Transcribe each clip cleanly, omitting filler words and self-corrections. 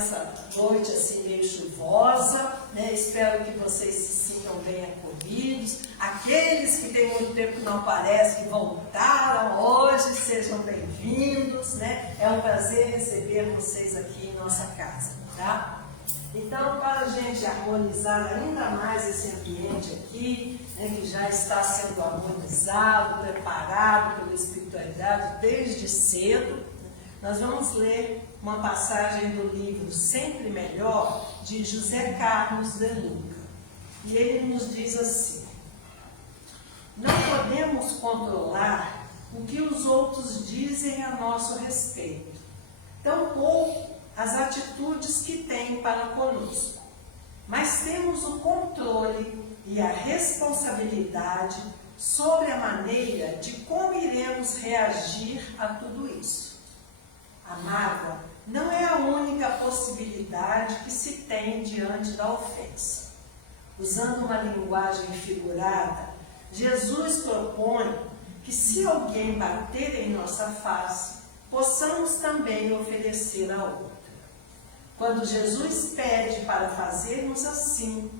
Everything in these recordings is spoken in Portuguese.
Essa noite assim meio chuvosa, né? Espero que vocês se sintam bem acolhidos. Aqueles que tem muito tempo que não aparecem, que voltaram hoje, sejam bem-vindos, né? É um prazer receber vocês aqui em nossa casa, tá? Então, para a gente harmonizar ainda mais esse ambiente aqui, né, que já está sendo harmonizado, preparado pela espiritualidade desde cedo, nós vamos ler uma passagem do livro Sempre Melhor, de José Carlos de Luca. E ele nos diz assim: não podemos controlar o que os outros dizem a nosso respeito, tampouco as atitudes que têm para conosco, mas temos o controle e a responsabilidade sobre a maneira de como iremos reagir a tudo isso. A mágoa não é a única possibilidade que se tem diante da ofensa. Usando uma linguagem figurada, Jesus propõe que se alguém bater em nossa face, possamos também oferecer a outra. Quando Jesus pede para fazermos assim,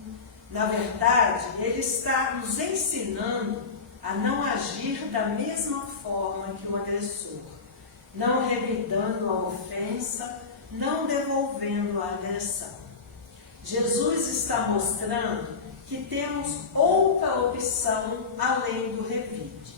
na verdade, Ele está nos ensinando a não agir da mesma forma que o agressor, não revidando a ofensa, não devolvendo a agressão. Jesus está mostrando que temos outra opção além do revide.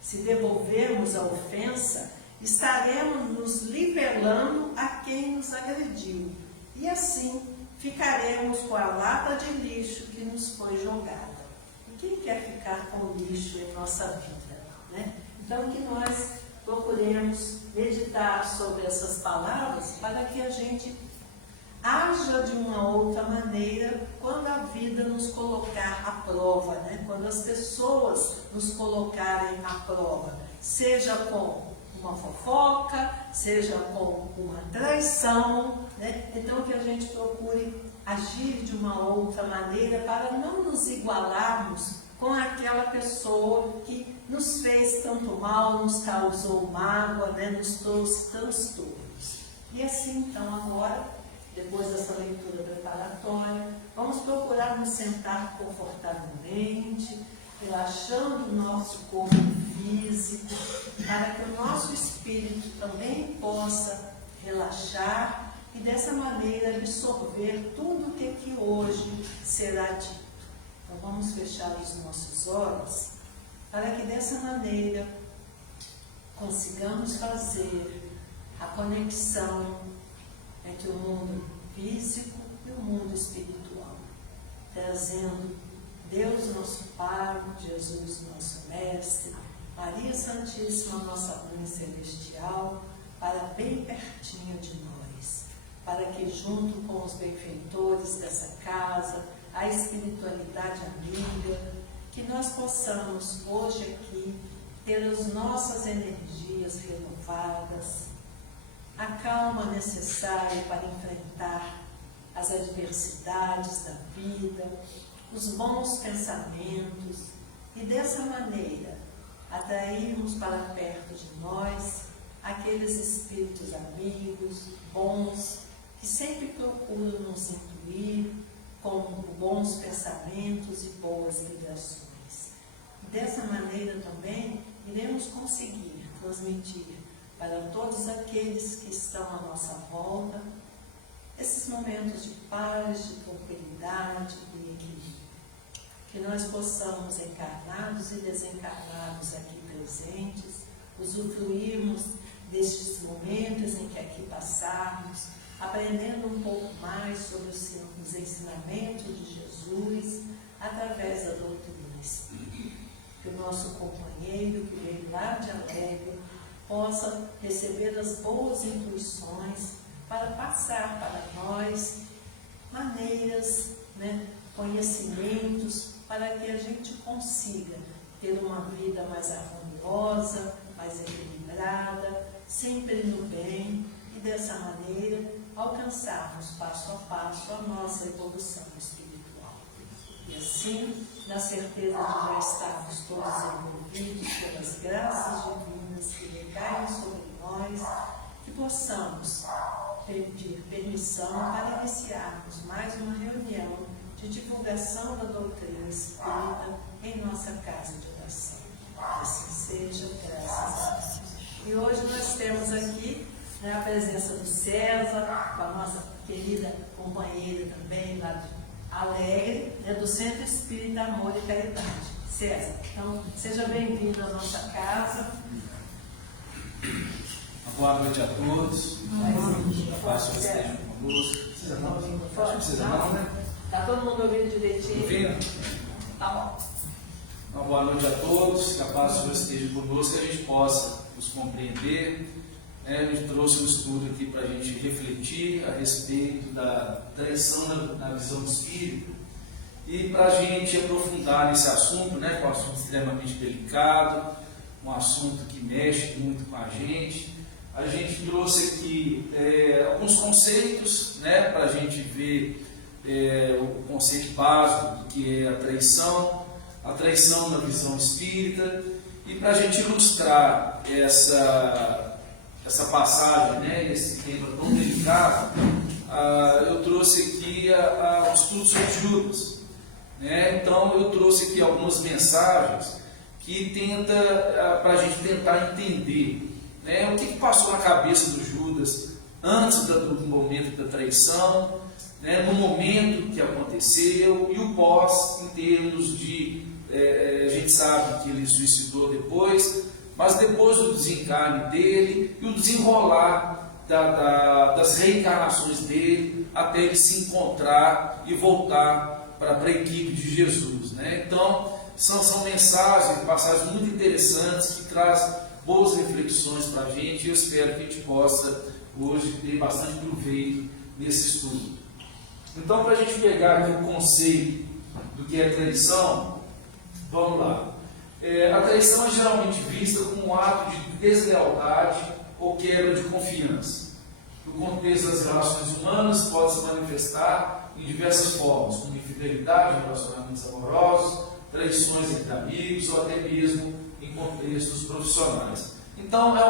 Se devolvermos a ofensa, estaremos nos nivelando a quem nos agrediu, e assim ficaremos com a lata de lixo que nos foi jogada. E quem quer ficar com o lixo em nossa vida, né? Então, que nós procuremos meditar sobre essas palavras para que a gente haja de uma outra maneira quando a vida nos colocar à prova, né? Quando as pessoas nos colocarem à prova, seja com uma fofoca, seja com uma traição, né? Então que a gente procure agir de uma outra maneira para não nos igualarmos com aquela pessoa que nos fez tanto mal, nos causou mágoa, né? Nos trouxe transtornos. E assim, então, agora, depois dessa leitura preparatória, vamos procurar nos sentar confortavelmente, relaxando o nosso corpo físico, para que o nosso espírito também possa relaxar e dessa maneira absorver tudo o que aqui hoje será dito. Então vamos fechar os nossos olhos para que dessa maneira consigamos fazer a conexão entre o mundo físico e o mundo espiritual, trazendo Deus nosso Pai, Jesus nosso Mestre, Maria Santíssima, nossa Mãe Celestial, para bem pertinho de nós, para que junto com os benfeitores dessa casa, a espiritualidade amiga, que nós possamos hoje aqui ter as nossas energias renovadas, a calma necessária para enfrentar as adversidades da vida, os bons pensamentos, e dessa maneira atrairmos para perto de nós aqueles espíritos amigos, bons, que sempre procuram nos intuir com bons pensamentos e boas vibrações. Dessa maneira também iremos conseguir transmitir para todos aqueles que estão à nossa volta esses momentos de paz, de tranquilidade, de equilíbrio. Que nós possamos, encarnados e desencarnados aqui presentes, usufruirmos destes momentos em que aqui passarmos, aprendendo um pouco mais sobre os ensinamentos de Jesus através da doutrina espírita. Que o nosso companheiro, que veio lá de Alegre, possa receber as boas intuições para passar para nós maneiras, né, conhecimentos, para que a gente consiga ter uma vida mais harmoniosa, mais equilibrada, sempre no bem, e dessa maneira alcançarmos passo a passo a nossa evolução espiritual. E assim, na certeza de já estarmos todos envolvidos pelas graças divinas que recaem sobre nós, que possamos pedir permissão para iniciarmos mais uma reunião de divulgação da doutrina espírita em nossa casa de oração. Assim seja, graças a Deus. E hoje nós temos aqui, né, a presença do César, com a nossa querida companheira também, lá de Alegre, né, do Centro Espírita Amor e Caridade. César, então seja bem-vindo à nossa casa. Boa noite a todos. Faço o esteja conosco. Não precisa não, né? Está todo mundo ouvindo direitinho? Ouvindo? Tá bom. Uma boa noite a todos. Que a paz do Senhor esteja conosco, que a gente possa nos compreender. A gente trouxe um estudo aqui para a gente refletir a respeito da traição na visão do Espírito e para a gente aprofundar nesse assunto, né, que é um assunto extremamente delicado, um assunto que mexe muito com a gente. A gente trouxe aqui alguns conceitos, né, para a gente ver o conceito básico do que é a traição na visão espírita, e para a gente ilustrar essa passagem, né, esse tema tão delicado, eu trouxe aqui o estudo sobre Judas. Né? Então eu trouxe aqui algumas mensagens que para a gente tentar entender, né, o que passou na cabeça do Judas antes do momento da traição, né, no momento que aconteceu e o pós, em termos de, a gente sabe que ele suicidou depois, mas depois do desencarne dele e o desenrolar das reencarnações dele até ele se encontrar e voltar para a equipe de Jesus. Né? Então, são mensagens, passagens muito interessantes que trazem boas reflexões para a gente, e eu espero que a gente possa hoje ter bastante proveito nesse estudo. Então, para a gente pegar aqui o conceito do que é traição, vamos lá. A traição é geralmente vista como um ato de deslealdade ou quebra de confiança. No contexto das relações humanas, pode se manifestar em diversas formas, como infidelidade em relacionamentos amorosos, traições entre amigos ou até mesmo em contextos profissionais. Então, é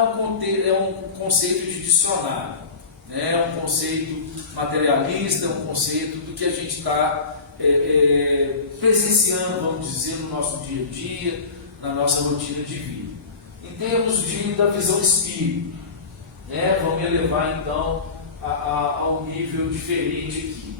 um conceito de dicionário, né? É um conceito materialista, é um conceito do que a gente está presenciando, vamos dizer, no nosso dia a dia, na nossa rotina de vida. Em termos da visão espírita, né? Vamos elevar então a um nível diferente aqui.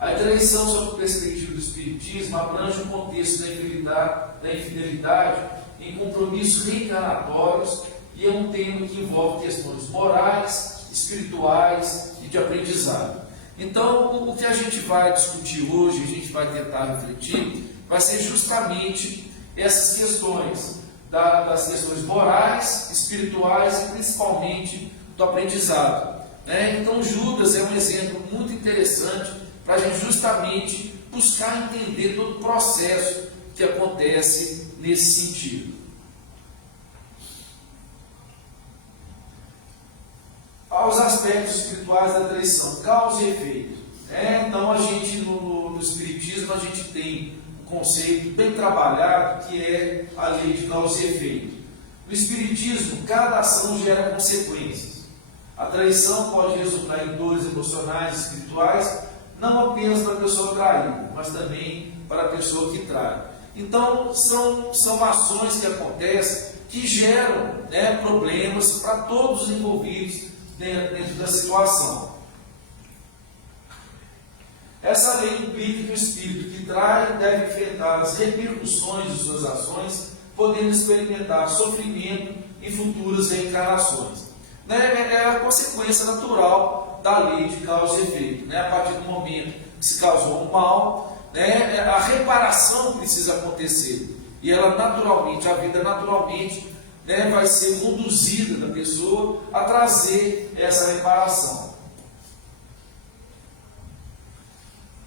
A traição, sob a perspectiva do Espiritismo, abrange o contexto da infidelidade em compromissos reencarnatórios, e é um tema que envolve questões morais, espirituais e de aprendizado. Então, o que a gente vai discutir hoje, a gente vai tentar refletir, vai ser justamente essas questões, das questões morais, espirituais e principalmente do aprendizado. Então, Judas é um exemplo muito interessante para a gente justamente buscar entender todo o processo que acontece nesse sentido. Aos aspectos espirituais da traição, causa e efeito. Então, a gente no Espiritismo, a gente tem um conceito bem trabalhado que é a lei de causa e efeito. No Espiritismo, cada ação gera consequências. A traição pode resultar em dores emocionais e espirituais, não apenas para a pessoa traída, mas também para a pessoa que trai. Então, são ações que acontecem que geram, né, problemas para todos os envolvidos dentro da situação. Essa lei implica que o espírito que trai deve enfrentar as repercussões de suas ações, podendo experimentar sofrimento em futuras reencarnações. É a consequência natural da lei de causa e efeito. A partir do momento que se causou um mal, a reparação precisa acontecer. E ela naturalmente, a vida naturalmente, vai ser conduzida da pessoa a trazer essa reparação.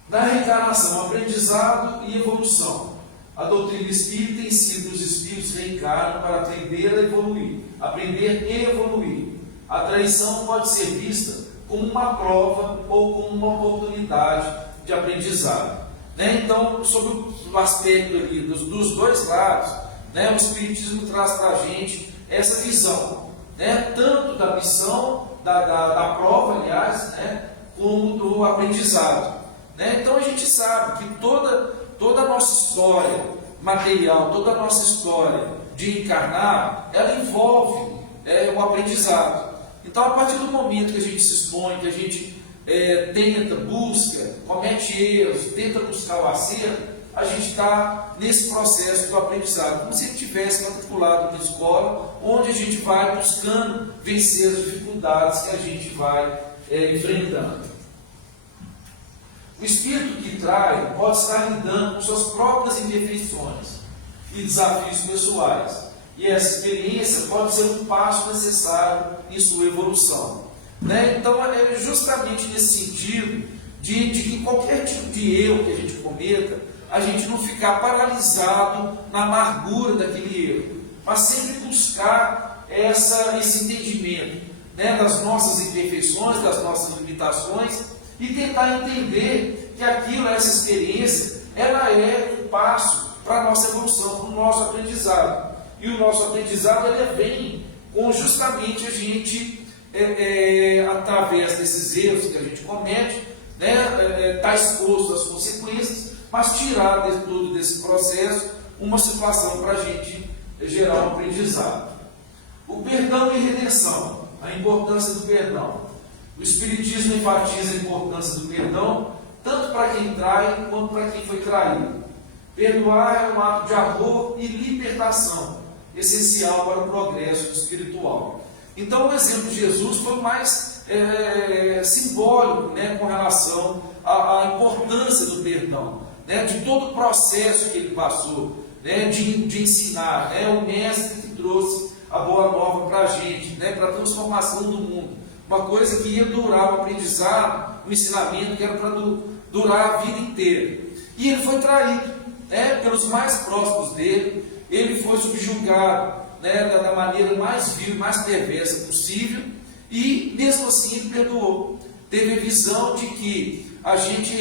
Na reencarnação, aprendizado e evolução. A doutrina espírita ensina que os espíritos reencarnam para aprender a evoluir. Aprender e evoluir. A traição pode ser vista como uma prova ou como uma oportunidade de aprendizado. Então, sobre o aspecto aqui dos dois lados, o Espiritismo traz para a gente essa visão, tanto da missão da prova, aliás, né, como do aprendizado. Né? Então a gente sabe que toda a nossa história material, toda a nossa história de encarnar, ela envolve o aprendizado. Então, a partir do momento que a gente se expõe, que a gente tenta, busca, comete erros, tenta buscar o acerto, a gente está nesse processo do aprendizado, como se ele tivesse matriculado na escola, onde a gente vai buscando vencer as dificuldades que a gente vai enfrentando. O espírito que trai pode estar lidando com suas próprias imperfeições e desafios pessoais. E essa experiência pode ser um passo necessário em sua evolução. Né? Então, é justamente nesse sentido de que qualquer tipo de erro que a gente cometa, a gente não ficar paralisado na amargura daquele erro, mas sempre buscar esse entendimento, né, das nossas imperfeições, das nossas limitações, e tentar entender que aquilo, essa experiência, ela é um passo para a nossa evolução, para o nosso aprendizado. E o nosso aprendizado, ele vem com justamente a gente, através desses erros que a gente comete, né, está exposto às consequências, mas tirar de tudo desse processo uma situação para a gente gerar um aprendizado. O perdão e redenção, a importância do perdão. O Espiritismo enfatiza a importância do perdão, tanto para quem trai, quanto para quem foi traído. Perdoar é um ato de amor e libertação, essencial para o progresso espiritual. Então, o exemplo de Jesus foi mais simbólico, né, com relação à importância do perdão, né, de todo o processo que ele passou, né, de ensinar, né, o mestre que trouxe a boa nova para a gente, né, para a transformação do mundo. Uma coisa que ia durar o aprendizado, o ensinamento que era para durar a vida inteira. E ele foi traído, né, pelos mais próximos dele, ele foi subjugado, né, da maneira mais vil, mais perversa possível, e mesmo assim ele perdoou. Teve a visão de que a gente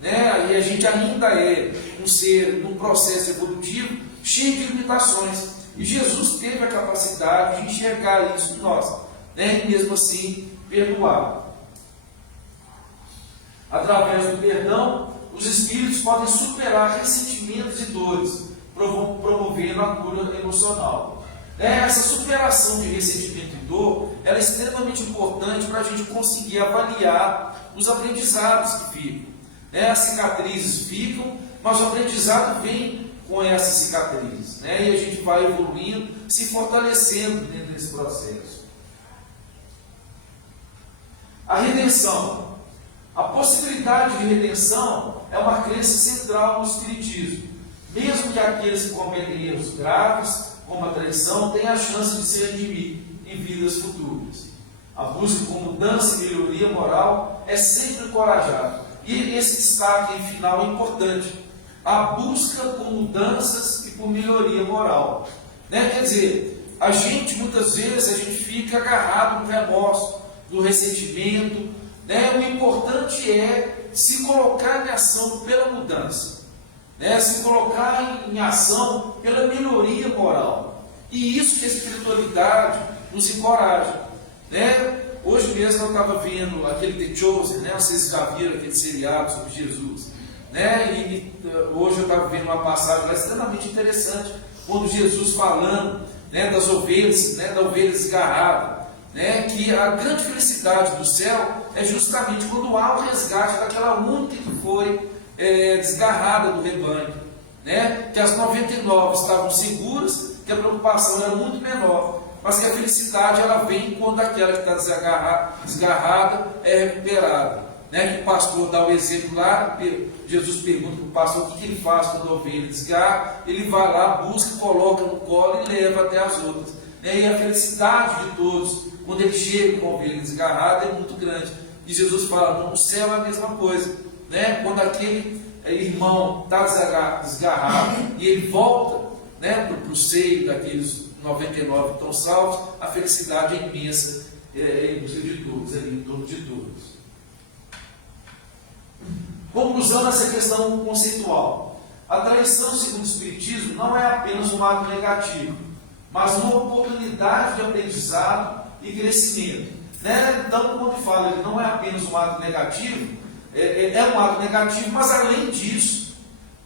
né, e a gente ainda é um ser num processo evolutivo cheio de limitações. E Jesus teve a capacidade de enxergar isso em nós, né, e mesmo assim perdoar. Através do perdão, os espíritos podem superar ressentimentos e dores, promovendo a cura emocional. Essa superação de ressentimento e dor, ela é extremamente importante para a gente conseguir avaliar os aprendizados que ficam. As cicatrizes ficam, mas o aprendizado vem com essas cicatrizes, né? E a gente vai evoluindo, se fortalecendo dentro desse processo. A redenção. A possibilidade de redenção é uma crença central no Espiritismo. Mesmo que aqueles que cometem erros graves, como a traição, tenham a chance de se redimir em vidas futuras. A busca por mudança e melhoria moral é sempre encorajada. E esse destaque final é importante. A busca por mudanças e por melhoria moral. Quer dizer, a gente, muitas vezes, a gente fica agarrado no remorso, no ressentimento. O importante é se colocar em ação pela mudança. Se colocar em ação pela melhoria moral. E isso que a espiritualidade nos encoraja. Hoje mesmo eu estava vendo aquele The Chosen, vocês já viram aquele seriado sobre Jesus. E hoje eu estava vendo uma passagem extremamente interessante, quando Jesus falando das ovelhas, da ovelha desgarrada, que a grande felicidade do céu é justamente quando há o resgate daquela única que foi desgarrada do rebanho, que as 99 estavam seguras, que a preocupação era muito menor, mas que a felicidade ela vem quando aquela que está desgarrada é recuperada. Que o pastor dá o exemplo lá, Jesus pergunta para o pastor o que ele faz quando a ovelha desgarra, ele vai lá, busca, coloca no colo e leva até as outras. E a felicidade de todos, quando ele chega com a ovelha desgarrada, é muito grande. E Jesus fala, no céu é a mesma coisa. Quando aquele irmão está desgarrado e ele volta para o seio daqueles 99 que estão salvos, a felicidade é imensa em busca de todos, em torno de todos. Conclusão dessa questão conceitual. A traição, segundo o Espiritismo, não é apenas um ato negativo, mas uma oportunidade de aprendizado e crescimento. né? Então, quando fala que não é apenas um ato negativo, é um ato negativo, mas além disso,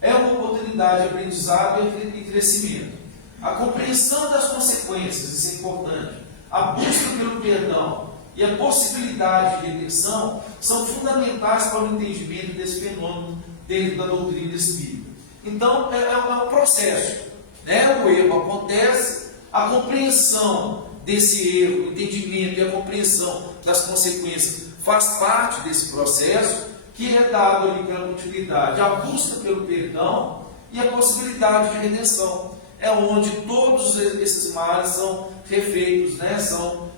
é uma oportunidade de aprendizado e crescimento. A compreensão das consequências, isso é importante, a busca pelo perdão e a possibilidade de redenção são fundamentais para o entendimento desse fenômeno dentro da doutrina espírita. Então, é um processo, né? O erro acontece, a compreensão desse erro, o entendimento e a compreensão das consequências faz parte desse processo, que é dado ali pela continuidade, a busca pelo perdão e a possibilidade de redenção. É onde todos esses males são refeitos, né? São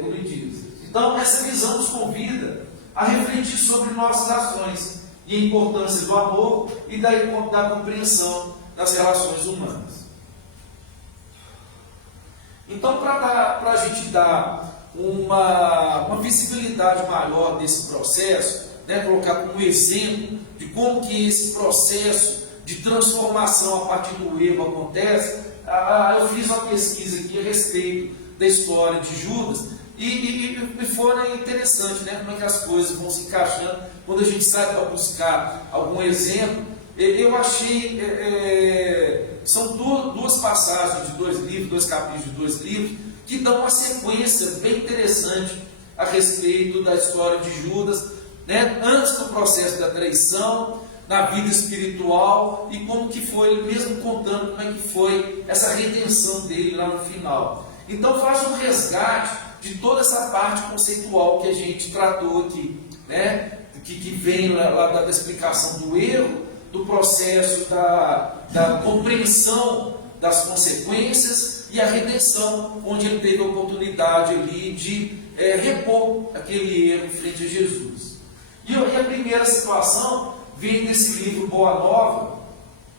corrigidos. Então, essa visão nos convida a refletir sobre nossas ações e a importância do amor e da compreensão das relações humanas. Então, para a gente dar uma visibilidade maior desse processo, né, colocar como exemplo de como que esse processo de transformação a partir do erro acontece, eu fiz uma pesquisa aqui a respeito da história de Judas e foi interessante, né, como é que as coisas vão se encaixando quando a gente sai para buscar algum exemplo. Eu achei, são duas passagens de 2 livros, 2 capítulos de 2 livros, que dão uma sequência bem interessante a respeito da história de Judas, né, antes do processo da traição, na vida espiritual e como que foi, ele mesmo contando como é que foi essa redenção dele lá no final. Então faz um resgate de toda essa parte conceitual que a gente tratou aqui, né, que vem lá da explicação do erro, do processo da compreensão das consequências e a redenção, onde ele teve a oportunidade ali de repor aquele erro em frente a Jesus. E a primeira situação vem desse livro Boa Nova,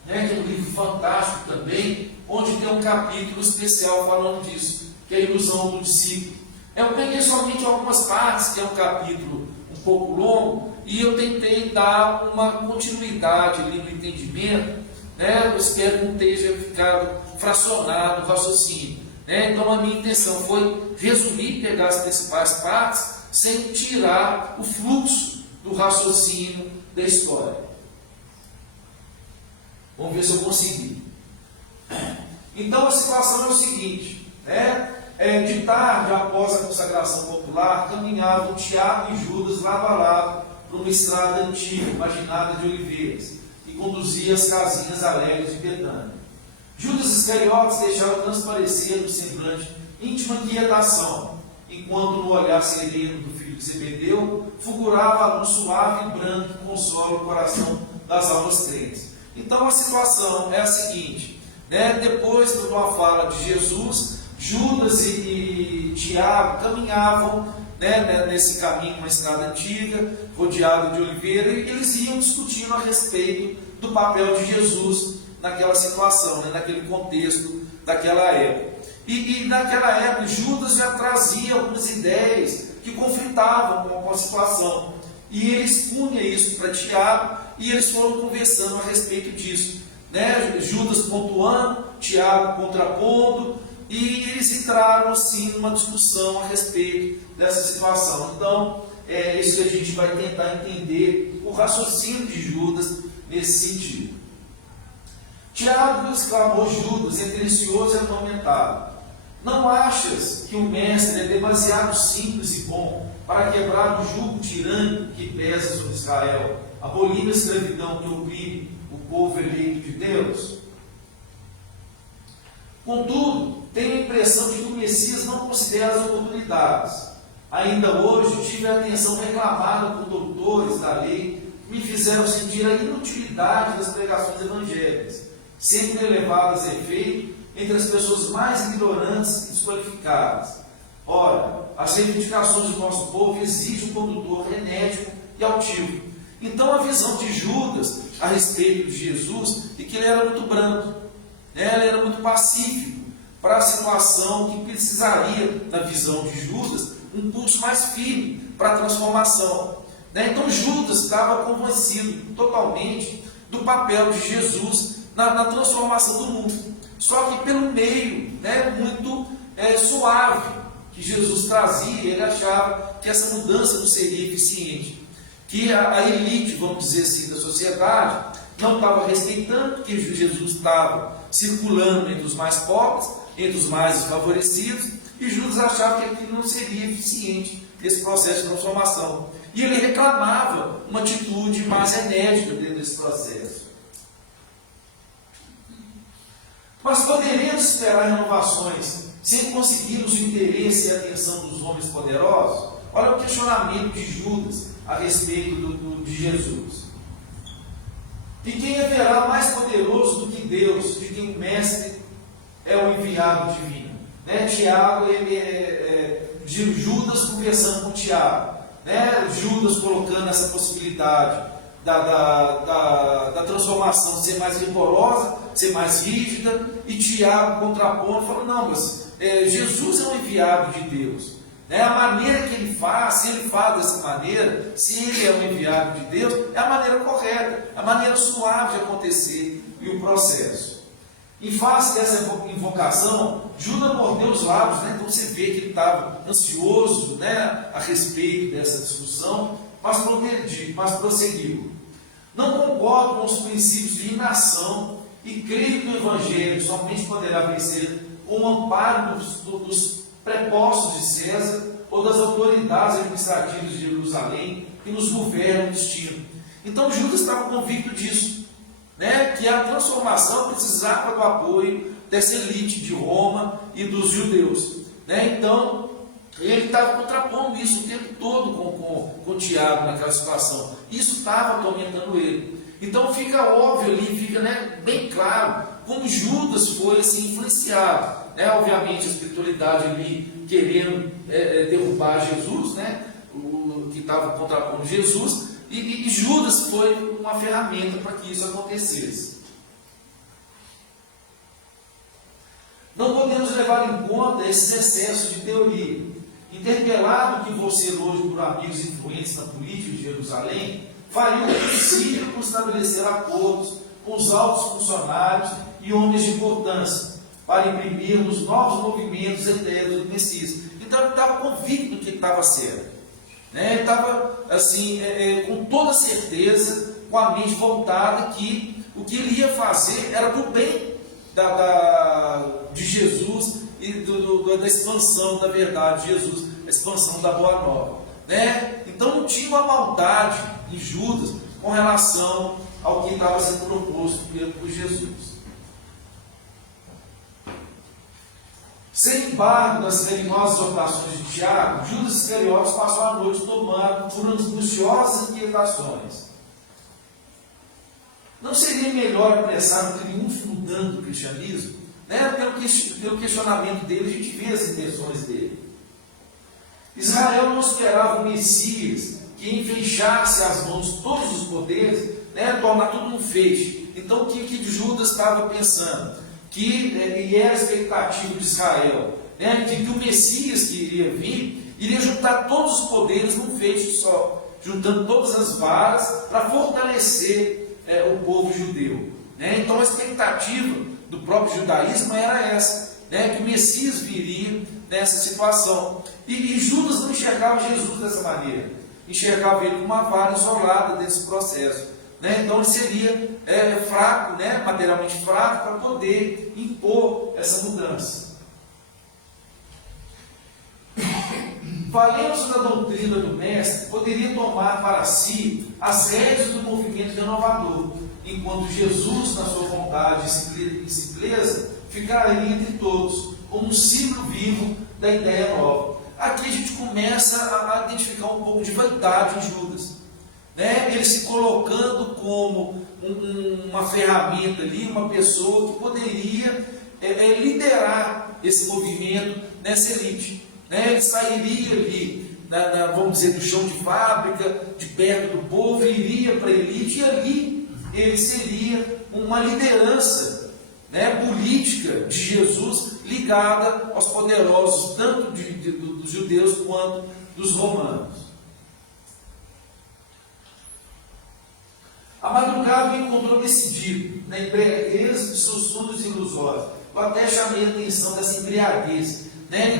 né, que é um livro fantástico também, onde tem um capítulo especial falando disso, que é a ilusão do discípulo. Eu peguei somente algumas partes, que é um capítulo um pouco longo, e eu tentei dar uma continuidade ali no entendimento, né? Eu espero que não tenha ficado fracionado o raciocínio, né? Então a minha intenção foi resumir, pegar as principais partes, sem tirar o fluxo do raciocínio da história. Vamos ver se eu consegui. Então a situação é o seguinte, né? De tarde, após a consagração popular, caminhavam Tiago e Judas lado a lado por uma estrada antiga, imaginada de oliveiras, que conduzia às casinhas alegres de Betânia. Judas Iscariotes deixava transparecer no semblante íntima inquietação, enquanto no olhar sereno do filho de Zebedeu fulgurava a luz suave e branca que consola o coração das almas crentes. Então a situação é a seguinte, né? Depois de uma fala de Jesus, Judas e Tiago caminhavam, né, nesse caminho, uma estrada antiga, rodeado de oliveira, e eles iam discutindo a respeito do papel de Jesus naquela situação, né, naquele contexto daquela época. E naquela época, Judas já trazia algumas ideias que conflitavam com a situação. E ele expunha isso para Tiago, e eles foram conversando a respeito disso, né? Judas pontuando, Tiago contrapondo, e eles entraram sim numa discussão a respeito dessa situação. Então, é isso que a gente vai tentar entender o raciocínio de Judas nesse sentido. Tiago exclamou Judas, entrencioso e atormentado: não achas que o mestre é demasiado simples e bom para quebrar o jugo tirânico que pesa sobre Israel, abolindo a escravidão que oprime o povo eleito de Deus? Contudo, tenho a impressão de que o Messias não considera as oportunidades. Ainda hoje tive a atenção reclamada por doutores da lei que me fizeram sentir a inutilidade das pregações evangélicas, sempre levadas a efeito entre as pessoas mais ignorantes e desqualificadas. Ora, as reivindicações do nosso povo exigem um condutor enérgico e altivo. Então a visão de Judas a respeito de Jesus é que ele era muito brando, né? Ele era muito pacífico para a situação que precisaria, na visão de Judas, um pulso mais firme para a transformação, né? Então Judas estava convencido totalmente do papel de Jesus na transformação do mundo, só que pelo meio, né, muito suave que Jesus trazia, ele achava que essa mudança não seria eficiente, que a elite, vamos dizer assim, da sociedade não estava respeitando, que Jesus estava circulando entre os mais pobres, entre os mais desfavorecidos, e Judas achava que aquilo não seria eficiente nesse processo de transformação. E ele reclamava uma atitude mais enérgica dentro desse processo. Mas poderemos esperar renovações sem conseguirmos o interesse e a atenção dos homens poderosos? Olha o questionamento de Judas a respeito de Jesus. E quem haverá mais poderoso do que Deus, de quem o mestre é o enviado divino? Tiago, Judas conversando com Tiago, Judas colocando essa possibilidade da transformação ser mais rigorosa, ser mais rígida, e Tiago contrapondo, falando, não, mas Jesus é o enviado de Deus. A maneira que ele faz, se ele faz dessa maneira, se ele é o enviado de Deus, é a maneira correta, a maneira suave de acontecer e o processo. Em face dessa invocação, Judas mordeu os lábios, então você vê que ele estava ansioso a respeito dessa discussão, mas prosseguiu. Não concordo com os princípios de inação e creio que o Evangelho somente poderá vencer com o amparo dos prepostos de César ou das autoridades administrativas de Jerusalém que nos governam o destino. Então Judas estava convicto disso, que a transformação precisava do apoio dessa elite de Roma e dos judeus. Então ele estava contrapondo isso o tempo todo com Tiago naquela situação. Isso estava atormentando ele. Então fica óbvio ali, fica bem claro como Judas foi assim, influenciado. Obviamente a espiritualidade ali querendo derrubar Jesus, o que estava contrapondo Jesus, e Judas foi uma ferramenta para que isso acontecesse. Não podemos levar em conta esses excessos de teoria. Interpelado que vou ser hoje por amigos influentes na política de Jerusalém, faria o possível por estabelecer acordos com os altos funcionários e homens de importância, para imprimirmos novos movimentos eternos do Messias. Então ele estava convicto que ele estava certo. Ele estava assim, com toda certeza, com a mente voltada que o que ele ia fazer era do bem de Jesus e da expansão da verdade de Jesus, a expansão da Boa Nova. Então não tinha uma maldade em Judas com relação ao que estava sendo proposto por Jesus. Sem embargo das carinhosas orações de Tiago, Judas Iscariotes passou a noite tomado por angustiosas inquietações. Não seria melhor apressar o triunfo mudando do cristianismo? Pelo questionamento dele, a gente vê as intenções dele. Israel não esperava o Messias que enfeixasse as mãos todos os poderes, tornar tudo um feixe. Então o que Judas estava pensando? E era a expectativa de Israel, de que o Messias que iria vir, iria juntar todos os poderes num feixe só, juntando todas as varas para fortalecer o povo judeu. Então a expectativa do próprio judaísmo era essa, que o Messias viria nessa situação. E Judas não enxergava Jesus dessa maneira, enxergava ele como uma vara isolada desse processo. Então ele seria fraco, materialmente fraco, para poder impor essa mudança. Valendo-se da doutrina do Mestre, poderia tomar para si as rédeas do movimento renovador, enquanto Jesus, na sua vontade e simpleza, ficaria entre todos, como um símbolo vivo da ideia nova. Aqui a gente começa a identificar um pouco de vaidade em Judas. Ele se colocando como uma ferramenta ali, uma pessoa que poderia liderar esse movimento nessa elite. Ele sairia ali, vamos dizer, do chão de fábrica, de perto do povo, iria para a elite, e ali ele seria uma liderança política de Jesus ligada aos poderosos, tanto dos judeus quanto dos romanos. A madrugada me encontrou decidido, na embriaguez de seus sonhos ilusórios. Eu até chamei a atenção dessa embriaguez, né,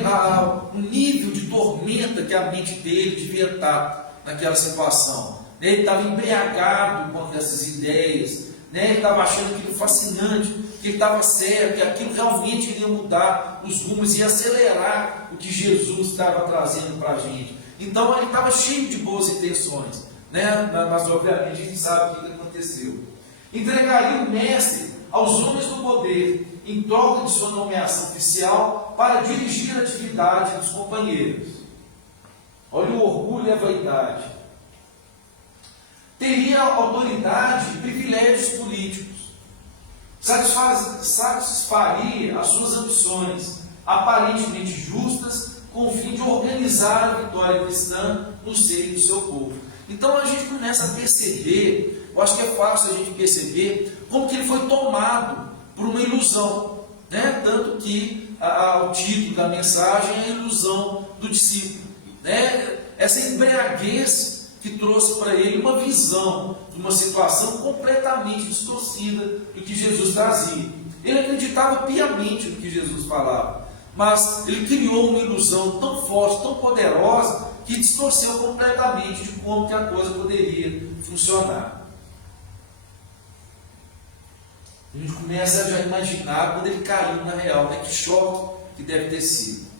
o nível de tormenta que a mente dele devia estar naquela situação. Ele estava embriagado com essas ideias, né? Ele estava achando aquilo fascinante, que ele estava certo, que aquilo realmente iria mudar os rumos e acelerar o que Jesus estava trazendo para a gente. Então ele estava cheio de boas intenções, né? Mas obviamente a gente sabe o que aconteceu. Entregaria o mestre aos homens do poder em troca de sua nomeação oficial para dirigir a atividade dos companheiros. Olha o orgulho e a vaidade. Teria autoridade e privilégios políticos, satisfaria as suas ambições, aparentemente justas, com o fim de organizar a vitória cristã no seio do seu povo. Então a gente começa a perceber, eu acho que é fácil a gente perceber, como que ele foi tomado por uma ilusão, né? Tanto que o título da mensagem é a ilusão do discípulo, né? Essa embriaguez que trouxe para ele uma visão de uma situação completamente distorcida do que Jesus trazia. Ele acreditava piamente no que Jesus falava, mas ele criou uma ilusão tão forte, tão poderosa, que distorceu completamente de como que a coisa poderia funcionar. A gente começa a já imaginar quando ele caiu na real, né? Que choque que deve ter sido.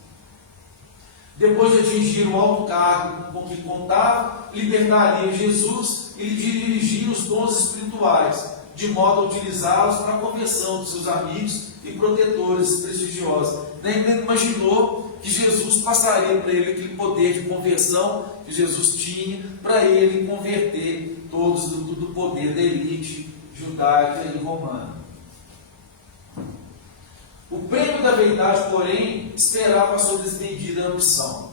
Depois de atingir o alto cargo com que contava, libertaria Jesus e dirigia os dons espirituais, de modo a utilizá-los para a conversão dos seus amigos e protetores prestigiosos. Nem imaginou que Jesus passaria para ele aquele poder de conversão que Jesus tinha, para ele converter todos do poder da elite judaica e romana. O prêmio da verdade, porém, esperava a sua desmedida ambição.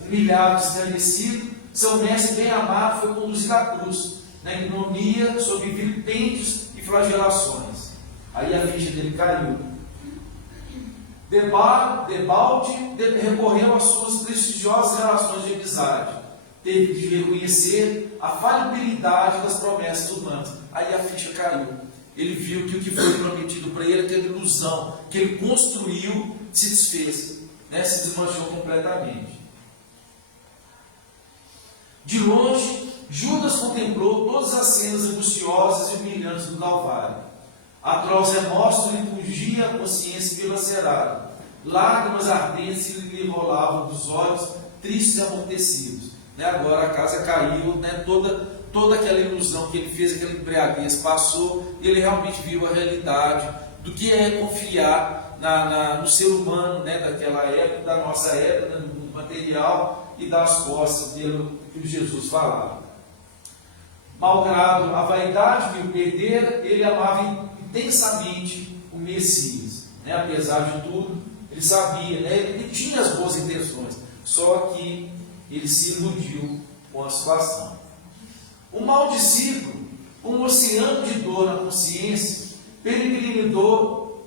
Humilhado e esclarecido, seu mestre bem amado foi conduzido à cruz, na ignomia, sob vilipêndios e flagelações. Aí a ficha dele caiu. Debalde recorreu às suas prestigiosas relações de amizade. Teve de reconhecer a falibilidade das promessas humanas. Aí a ficha caiu. Ele viu que o que foi prometido para ele, aquela ilusão que ele construiu, se desfez, né? Se desmanchou completamente. De longe, Judas contemplou todas as cenas angustiosas e humilhantes do Calvário. Atroz remorso lhe pungia a consciência dilacerada. Lágrimas ardentes lhe rolavam dos olhos, tristes e amortecidos. Né? Agora a casa caiu, né? Toda aquela ilusão que ele fez, aquela embriaguez passou, e ele realmente viu a realidade do que é confiar no ser humano, né, daquela época, da nossa época, no material e das costas pelo que Jesus falava. Malgrado a vaidade que o perdera, ele amava intensamente o Messias. Né? Apesar de tudo, ele sabia, né? Ele tinha as boas intenções, só que ele se iludiu com a situação. O mau discípulo, um oceano de dor na consciência, peregrinou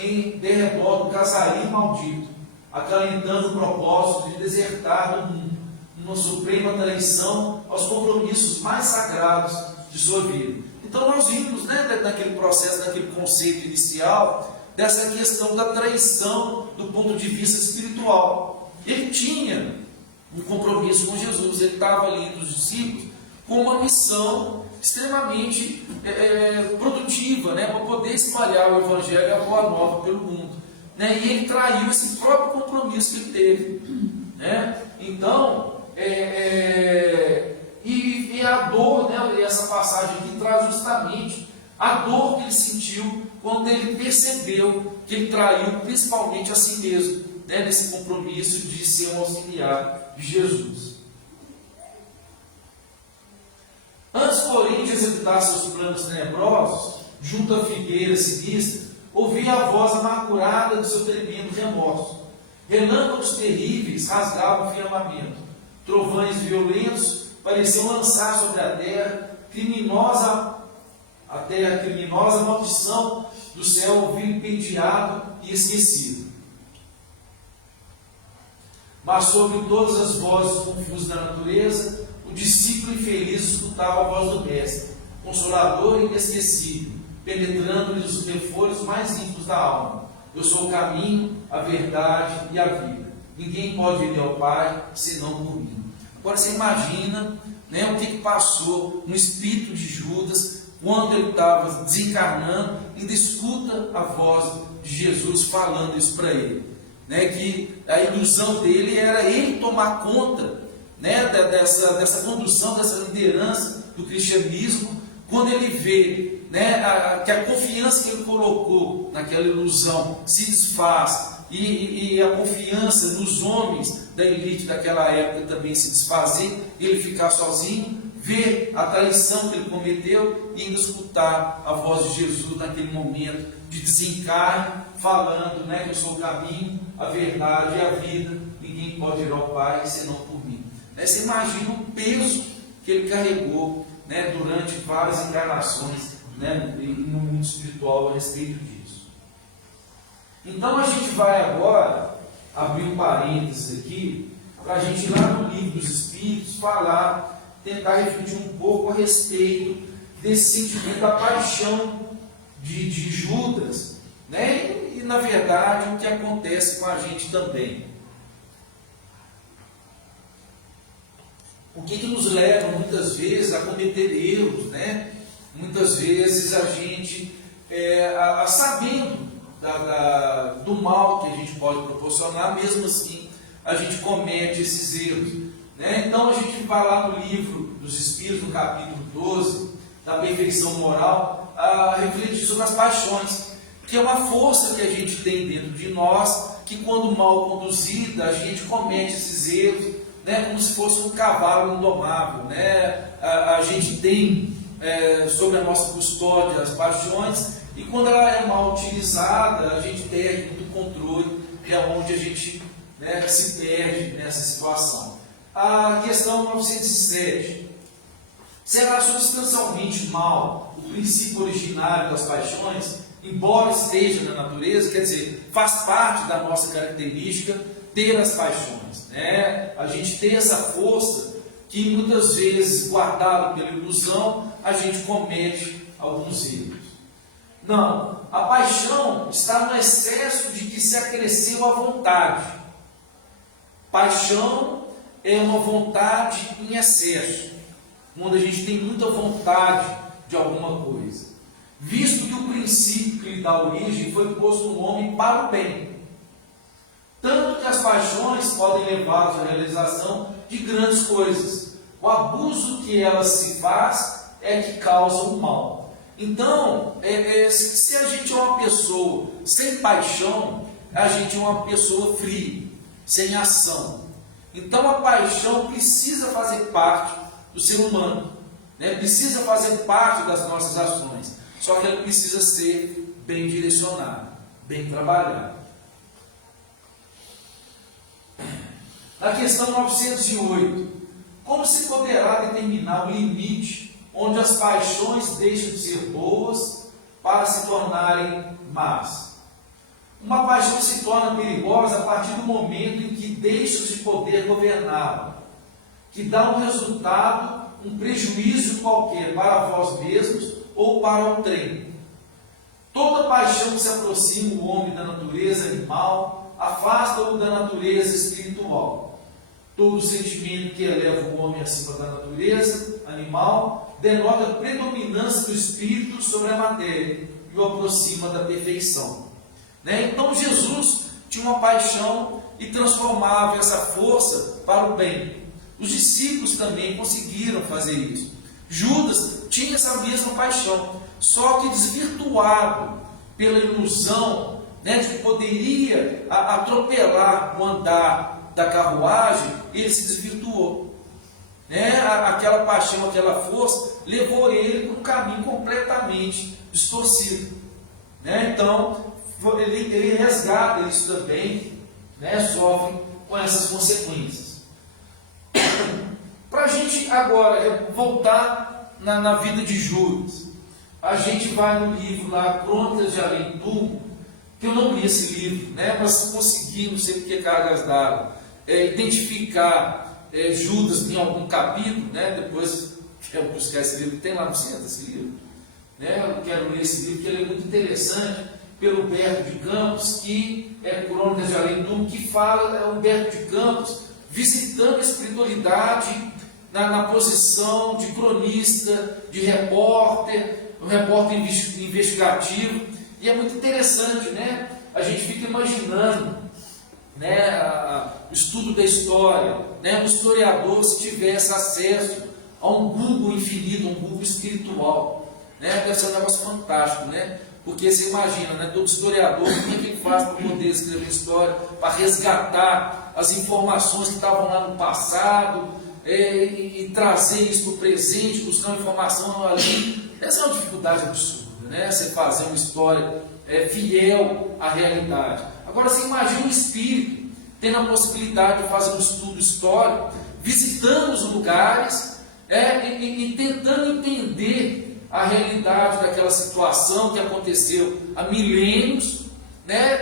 em derredor do casario maldito, acalentando o propósito de desertar do mundo, numa suprema traição aos compromissos mais sagrados de sua vida. Então nós vimos, né, naquele processo, naquele conceito inicial, dessa questão da traição do ponto de vista espiritual. Ele tinha um compromisso com Jesus, ele estava ali entre os discípulos com uma missão extremamente produtiva, né, para poder espalhar o Evangelho e a Boa Nova pelo mundo, né, e ele traiu esse próprio compromisso que ele teve, né. Então, e a dor, né, essa passagem aqui traz justamente a dor que ele sentiu quando ele percebeu que ele traiu principalmente a si mesmo, né, nesse compromisso de ser um auxiliar de Jesus. Antes, porém, de executar seus planos tenebrosos, junto à figueira sinistra, ouvia a voz amargurada do seu tremendo remorso. Relâmpagos terríveis rasgavam o firmamento. Trovões violentos pareciam lançar sobre a terra criminosa maldição do céu vilipendiado e esquecido. Mas sobre todas as vozes confusas da natureza, o discípulo infeliz escutava a voz do Mestre, consolador e inesquecível, penetrando-lhe os refores mais íntimos da alma. Eu sou o caminho, a verdade e a vida. Ninguém pode ir ao Pai senão por mim. Agora você imagina, né, o que passou no espírito de Judas quando ele estava desencarnando e escuta a voz de Jesus falando isso para ele. Né, que a ilusão dele era ele tomar conta, né, dessa condução, dessa liderança do cristianismo, quando ele vê, né, que a confiança que ele colocou naquela ilusão se desfaz e a confiança nos homens da elite daquela época também se desfazer, ele ficar sozinho, ver a traição que ele cometeu e ainda escutar a voz de Jesus naquele momento de desencarne, falando, né, que eu sou o caminho, a verdade e a vida, ninguém pode ir ao Pai senão por mim. Né, você imagina o peso que ele carregou, né, durante várias encarnações, né, no mundo espiritual a respeito disso. Então a gente vai agora abrir um parênteses aqui, para a gente ir lá no Livro dos Espíritos falar, tentar refletir um pouco a respeito desse sentimento da paixão de Judas, né? E na verdade o que acontece com a gente também. O que nos leva muitas vezes a cometer erros, né? Muitas vezes a gente, sabendo do mal que a gente pode proporcionar, mesmo assim a gente comete esses erros, né? Então a gente vai lá no Livro dos Espíritos, no capítulo 12, da perfeição moral, a refletir sobre as paixões, que é uma força que a gente tem dentro de nós, que quando mal conduzida, a gente comete esses erros, né, como se fosse um cavalo indomável, né? A gente tem sobre a nossa custódia as paixões, e quando ela é mal utilizada, a gente perde muito controle, que é onde a gente, né, se perde nessa situação. A questão 907. Será substancialmente mal o princípio originário das paixões, embora esteja na natureza, quer dizer, faz parte da nossa característica ter as paixões, né? A gente tem essa força que muitas vezes, guardada pela ilusão, a gente comete alguns erros. Não, a paixão está no excesso de que se acresceu a vontade. Paixão é uma vontade em excesso, onde a gente tem muita vontade de alguma coisa, visto que o princípio que lhe dá origem foi posto no homem para o bem. Tanto que as paixões podem levá-los à realização de grandes coisas. O abuso que elas se faz é que causa o mal. Então, se a gente é uma pessoa sem paixão, a gente é uma pessoa fria, sem ação. Então a paixão precisa fazer parte do ser humano, né? Precisa fazer parte das nossas ações. Só que ela precisa ser bem direcionada, bem trabalhada. Na questão 908, como se poderá determinar o limite onde as paixões deixam de ser boas para se tornarem más? Uma paixão se torna perigosa a partir do momento em que deixa de poder governá-la, que dá um resultado, um prejuízo qualquer para vós mesmos ou para o trem. Toda paixão que se aproxima o homem da natureza animal afasta-o da natureza espiritual. Todo sentimento que eleva o homem acima da natureza animal denota a predominância do espírito sobre a matéria e o aproxima da perfeição. Né? Então Jesus tinha uma paixão e transformava essa força para o bem. Os discípulos também conseguiram fazer isso. Judas tinha essa mesma paixão, só que desvirtuado pela ilusão, né, de que poderia atropelar o andar da carruagem, ele se desvirtuou. Né? Aquela paixão, aquela força, levou ele para um caminho completamente distorcido. Né? Então, ele resgata isso também, né? Sofre com essas consequências. Para a gente agora voltar na vida de Judas, a gente vai no livro lá, Crônicas de Além do Túmulo, que eu não li esse livro, né? Mas consegui, não sei por que cargas d'água, identificar Judas em algum capítulo, né? Depois eu buscar esse livro, tem lá no centro esse livro, né? Eu quero ler esse livro, porque ele é muito interessante. pelo Humberto de Campos, que é Crônicas de Além do que fala Humberto de Campos visitando a espiritualidade na posição de cronista, de repórter, um repórter investigativo, e é muito interessante, né? A gente fica imaginando, né, o estudo da história, né, o historiador se tivesse acesso a um Google infinito, um Google espiritual, né? Deve ser um negócio fantástico, né? Porque você imagina, né, todo historiador, o que ele faz para poder escrever história, para resgatar as informações que estavam lá no passado, e trazer isso para o presente, buscar uma informação ali. Essa é uma dificuldade absurda, né? Você fazer uma história fiel à realidade. Agora, você imagina um espírito tendo a possibilidade de fazer um estudo histórico, visitando os lugares, e tentando entender a realidade daquela situação que aconteceu há milênios, né,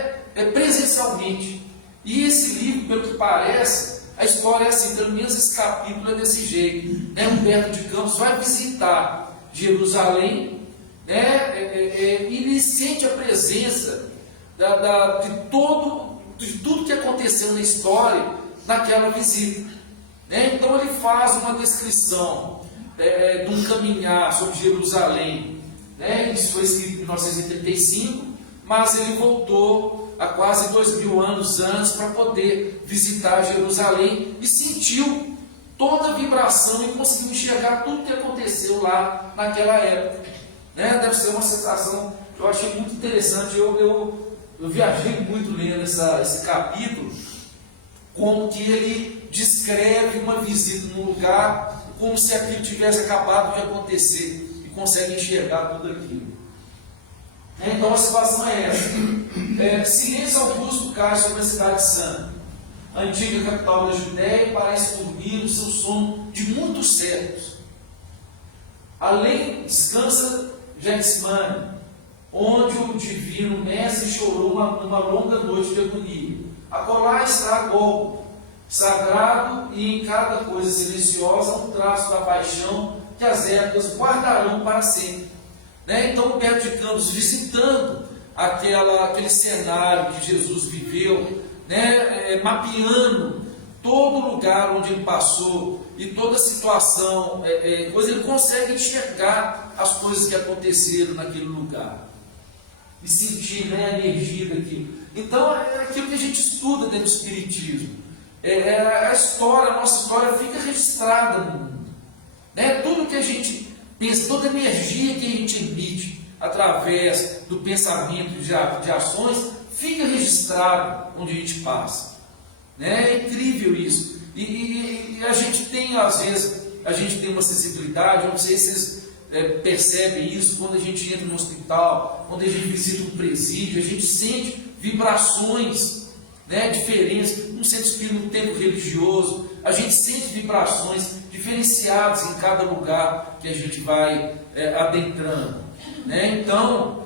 presencialmente. E esse livro, pelo que parece, a história é assim, pelo menos esse capítulo é desse jeito, né? Humberto de Campos vai visitar Jerusalém, né, e ele sente a presença de tudo que aconteceu na história naquela visita, né? Então ele faz uma descrição de um caminhar sobre Jerusalém, né? Isso foi escrito em 1935, mas ele voltou há quase 2000 anos antes para poder visitar Jerusalém e sentiu toda a vibração e conseguiu enxergar tudo que aconteceu lá naquela época, né? Deve ser uma sensação que eu achei muito interessante. Eu viajei muito lendo esse capítulo, como que ele descreve uma visita num lugar como se aquilo tivesse acabado de acontecer e consegue enxergar tudo aquilo. Então a situação é essa. Silêncio augusto cai sobre a cidade santa. A antiga capital da Judéia parece dormir no seu sono de muitos séculos. Além descansa Getsemane, onde o divino mestre chorou uma longa noite de agonia. Acolá está Gólgota, sagrado, e em cada coisa silenciosa um traço da paixão que as épocas guardarão para sempre. Né? Então, Humberto de Campos, visitando aquele cenário que Jesus viveu, né? Mapeando todo lugar onde ele passou e toda a situação, pois ele consegue enxergar as coisas que aconteceram naquele lugar e sentir, né, a energia daquilo. Então, é aquilo que a gente estuda dentro do Espiritismo. A história, a nossa história fica registrada no mundo, né? Tudo que a gente pensa, toda a energia que a gente emite através do pensamento, de ações, fica registrado onde a gente passa, né? É incrível isso. E a gente tem, às vezes, uma sensibilidade. Eu não sei se vocês percebem isso, quando a gente entra no hospital, quando a gente visita um presídio, a gente sente vibrações, né, diferentes. No centro espírita, no templo religioso, a gente sente vibrações diferenciadas em cada lugar que a gente vai adentrando, né? Então,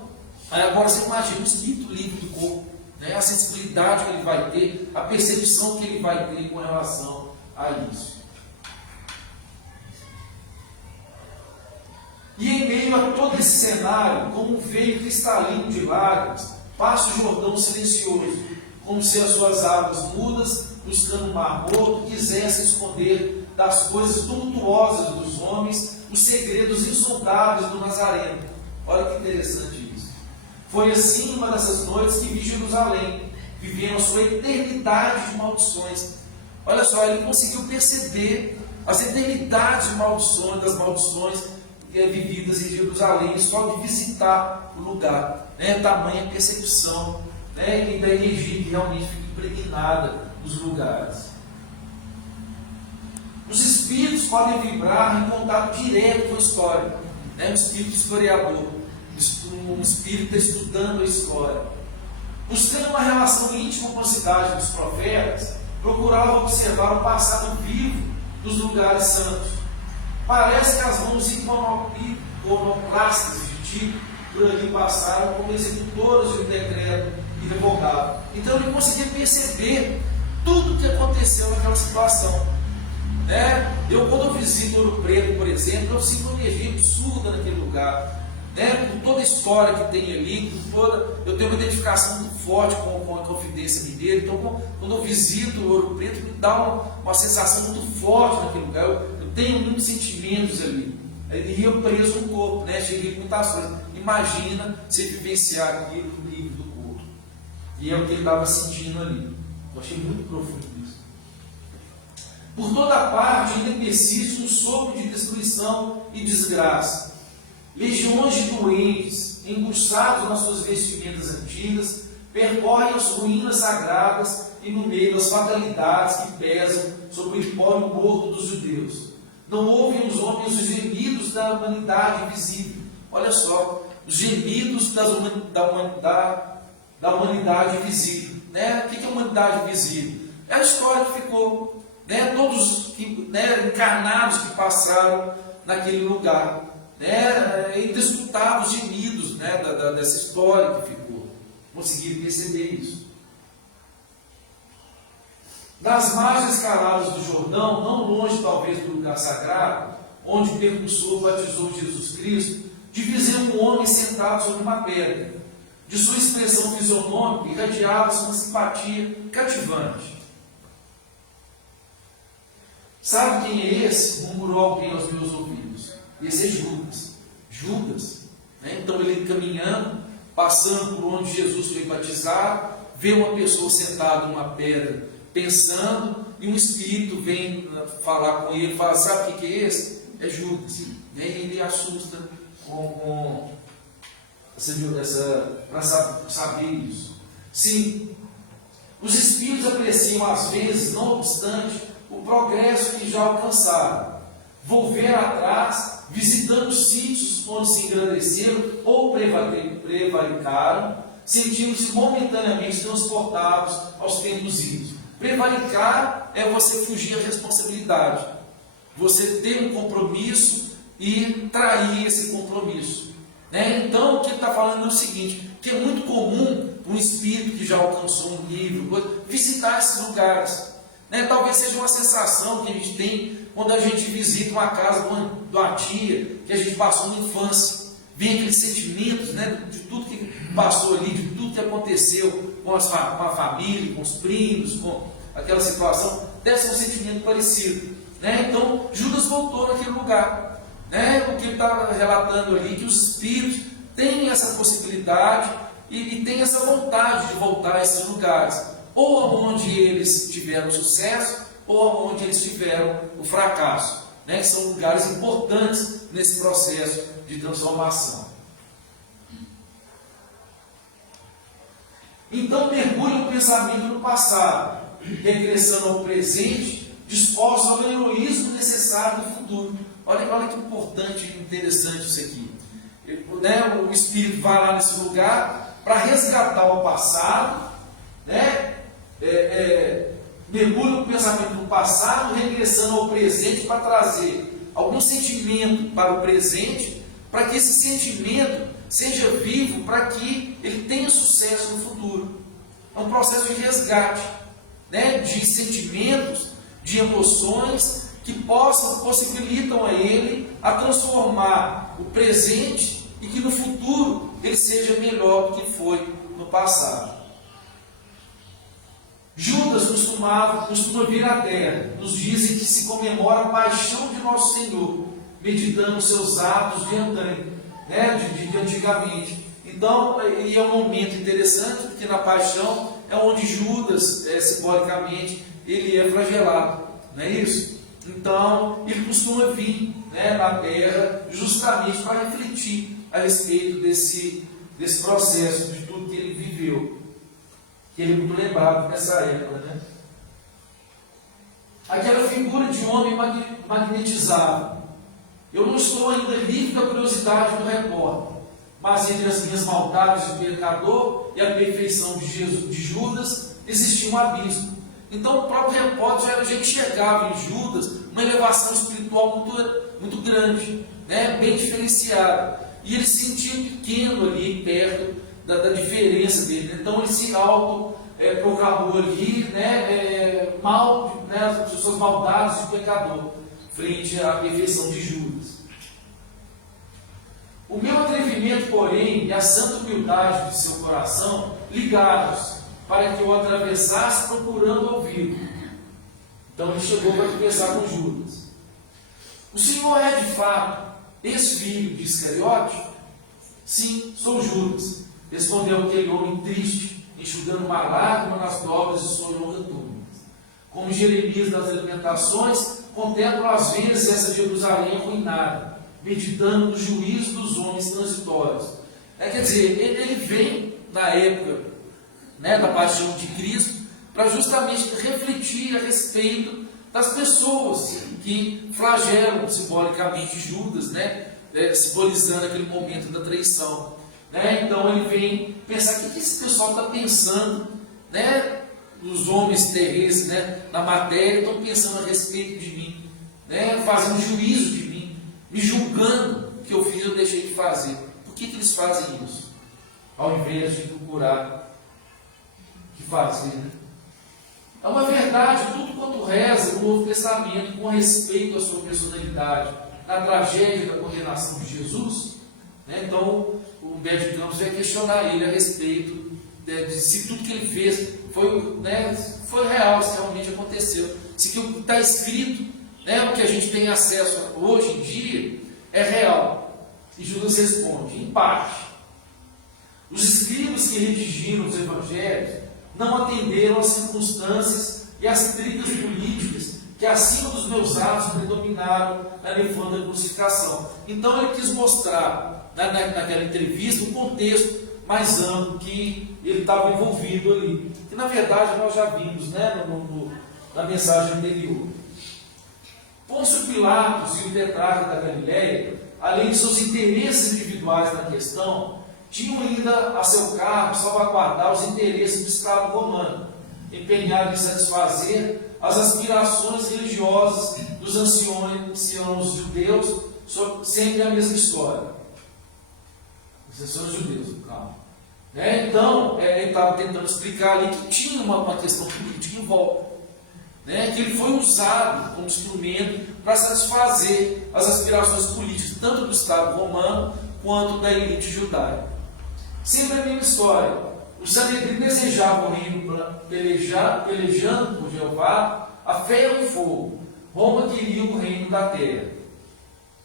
agora você imagina o espírito livre do corpo, né? A sensibilidade que ele vai ter, a percepção que ele vai ter com relação a isso. E em meio a todo esse cenário, como um veio cristalino de lágrimas, passa o Jordão silencioso, como se as suas águas mudas, buscando o mar morto, quisessem esconder das coisas tumultuosas dos homens os segredos insondáveis do Nazareno. Olha que interessante isso. Foi assim uma dessas noites que vi Jerusalém, vivendo a sua eternidade de maldições. Olha só, ele conseguiu perceber as eternidades de maldições, das maldições vividas em Jerusalém, só de visitar o lugar, né? Tamanha percepção, né? E da energia que realmente fica impregnada nos lugares. Os espíritos podem vibrar em contato direto com a história, né? Um espírito historiador, um espírito estudando a história. Buscando uma relação íntima com a cidade dos profetas, procurava observar o passado vivo dos lugares santos. Parece que as mãos iconoclastas de Tito por ali passaram como executoras de um decreto irrevogável. Então ele conseguia perceber tudo o que aconteceu naquela situação, né? Quando eu visito Ouro Preto, por exemplo, eu sinto uma energia absurda naquele lugar, né, por toda a história que tem ali, eu tenho uma identificação muito forte com a Confidência Mineira. Então, quando eu visito o Ouro Preto, me dá uma sensação muito forte naquele lugar. Eu tenho muitos sentimentos ali. E eu preso no corpo, né, cheguei com muitas coisas. Imagina você vivenciar aquilo livre do corpo. E é o que ele estava sentindo ali. Eu achei muito profundo isso. Por toda parte ainda persiste um sopro de destruição e desgraça. Legiões de doentes, embuçados nas suas vestimentas antigas, percorrem as ruínas sagradas e no meio das fatalidades que pesam sobre o empório morto dos judeus. Não ouvem os homens os gemidos da humanidade invisível. Olha só, os gemidos da humanidade invisível. Né? O que é a humanidade invisível? É a história que ficou, né? Todos encarnados que passaram naquele lugar. Indescrutáveis gemidos, né, dessa história que ficou. Conseguiram perceber isso. Nas margens caladas do Jordão, não longe talvez do lugar sagrado, onde o percussor batizou Jesus Cristo, diviseu um homem sentado sobre uma pedra. De sua expressão fisionômica irradiava-se uma simpatia cativante. Sabe quem é esse? Murmurou alguém aos meus ouvidos. Esse é Judas. Judas. Né? Então ele caminhando, passando por onde Jesus foi batizado, vê uma pessoa sentada numa pedra, pensando, e um espírito vem falar com ele, fala, sabe o que é esse? É Judas. Né? E ele assusta para saber isso. Sim, os espíritos apreciam às vezes, não obstante, o progresso que já alcançaram. Volver atrás, visitando sítios onde se engrandeceram ou prevaricaram, sentindo-se momentaneamente transportados aos tempos ídolos. Prevaricar é você fugir à responsabilidade, você ter um compromisso e trair esse compromisso. Né? Então, o que ele está falando é o seguinte, que é muito comum para um espírito que já alcançou um nível, visitar esses lugares. Né? Talvez seja uma sensação que a gente tem quando a gente visita uma casa de uma tia que a gente passou na infância. Vem aqueles sentimentos, né, de tudo que passou ali, de tudo que aconteceu com a família, com os primos, com aquela situação. Deve ser um sentimento parecido. Né? Então, Judas voltou naquele lugar. Né? O que ele está relatando ali, que os espíritos têm essa possibilidade e têm essa vontade de voltar a esses lugares. Ou onde eles tiveram sucesso, ou onde eles tiveram o fracasso, né? Que são lugares importantes nesse processo de transformação. Então mergulha o pensamento no passado, regressando ao presente, disposto ao heroísmo necessário do futuro. Olha que importante e interessante isso aqui. Né? O espírito vai lá nesse lugar para resgatar o passado, né? Mergulha o pensamento no passado, regressando ao presente para trazer algum sentimento para o presente, para que esse sentimento seja vivo, para que ele tenha sucesso no futuro. É um processo de resgate, né? De sentimentos, de emoções que possibilitam a ele a transformar o presente e que no futuro ele seja melhor do que foi no passado. Judas costuma vir à terra nos dias em que se comemora a paixão de nosso Senhor, meditando os seus atos de antanho, né, de antigamente. Então, e é um momento interessante, porque na paixão é onde Judas, simbolicamente, ele é flagelado, não é isso? Então, ele costuma vir, né, na terra justamente para refletir a respeito desse processo, de tudo que ele viveu. Que ele é muito lembrado nessa época, né? Aquela figura de homem magnetizado. Eu não estou ainda livre da curiosidade do repórter, mas entre as minhas maldades de pecador e a perfeição de Judas, existia um abismo. Então o próprio repórter já enxergava em Judas uma elevação espiritual muito grande, né? Bem diferenciada. E ele se sentia pequeno ali, perto da diferença dele. Então ele se proclamou ali, né, as suas maldades de pecador, frente à perfeição de Judas. O meu atrevimento porém, e a santa humildade de seu coração ligados, para que o atravessasse procurando ouvi-lo. Então ele chegou para conversar com Judas. O Senhor é de fato ex-filho de Iscariote? Sim, sou Judas, respondeu aquele homem triste, enxugando uma lágrima nas dobras de sua longa túnica. Como Jeremias das Lamentações, contempla às vezes essa Jerusalém arruinada, meditando no juízo dos homens transitórios. Quer dizer, ele vem na época, da paixão de Cristo, para justamente refletir a respeito das pessoas que flagelam simbolicamente Judas, simbolizando aquele momento da traição. Então ele vem pensar: o que esse pessoal está pensando, os homens terrestres, na matéria, estão pensando a respeito de mim, fazendo juízo de mim, me julgando o que eu fiz ou deixei de fazer. Por que eles fazem isso? Ao invés de procurar o que fazer. É uma verdade, tudo quanto reza no Novo Testamento com respeito à sua personalidade, na tragédia da condenação de Jesus. Então, o Humberto de Campos vai questionar ele a respeito de se tudo que ele fez foi real, se realmente aconteceu. Se o que está escrito, o que a gente tem acesso hoje em dia, é real. E Judas responde: em parte. Os escribas que redigiram os evangelhos não atenderam às circunstâncias e às intrigas políticas que acima dos meus atos predominaram na nefanda crucificação. Então ele quis mostrar, naquela entrevista, um contexto mais amplo que ele estava envolvido ali. Que na verdade nós já vimos na mensagem anterior. Pôncio Pilatos e o tetrarca da Galileia, além de seus interesses individuais na questão, tinham ainda a seu cargo salvaguardar os interesses do Estado romano, empenhado em satisfazer as aspirações religiosas dos anciãos judeus, sempre a mesma história. Os anciãos judeus, calma. Então, ele estava tentando explicar ali que tinha uma questão política em volta, que ele foi usado como instrumento para satisfazer as aspirações políticas, tanto do Estado romano quanto da elite judaica. Sempre a mesma história. O Sanedrim desejava o reino pelejando por Jeová a ferro e fogo. Roma queria o reino da terra.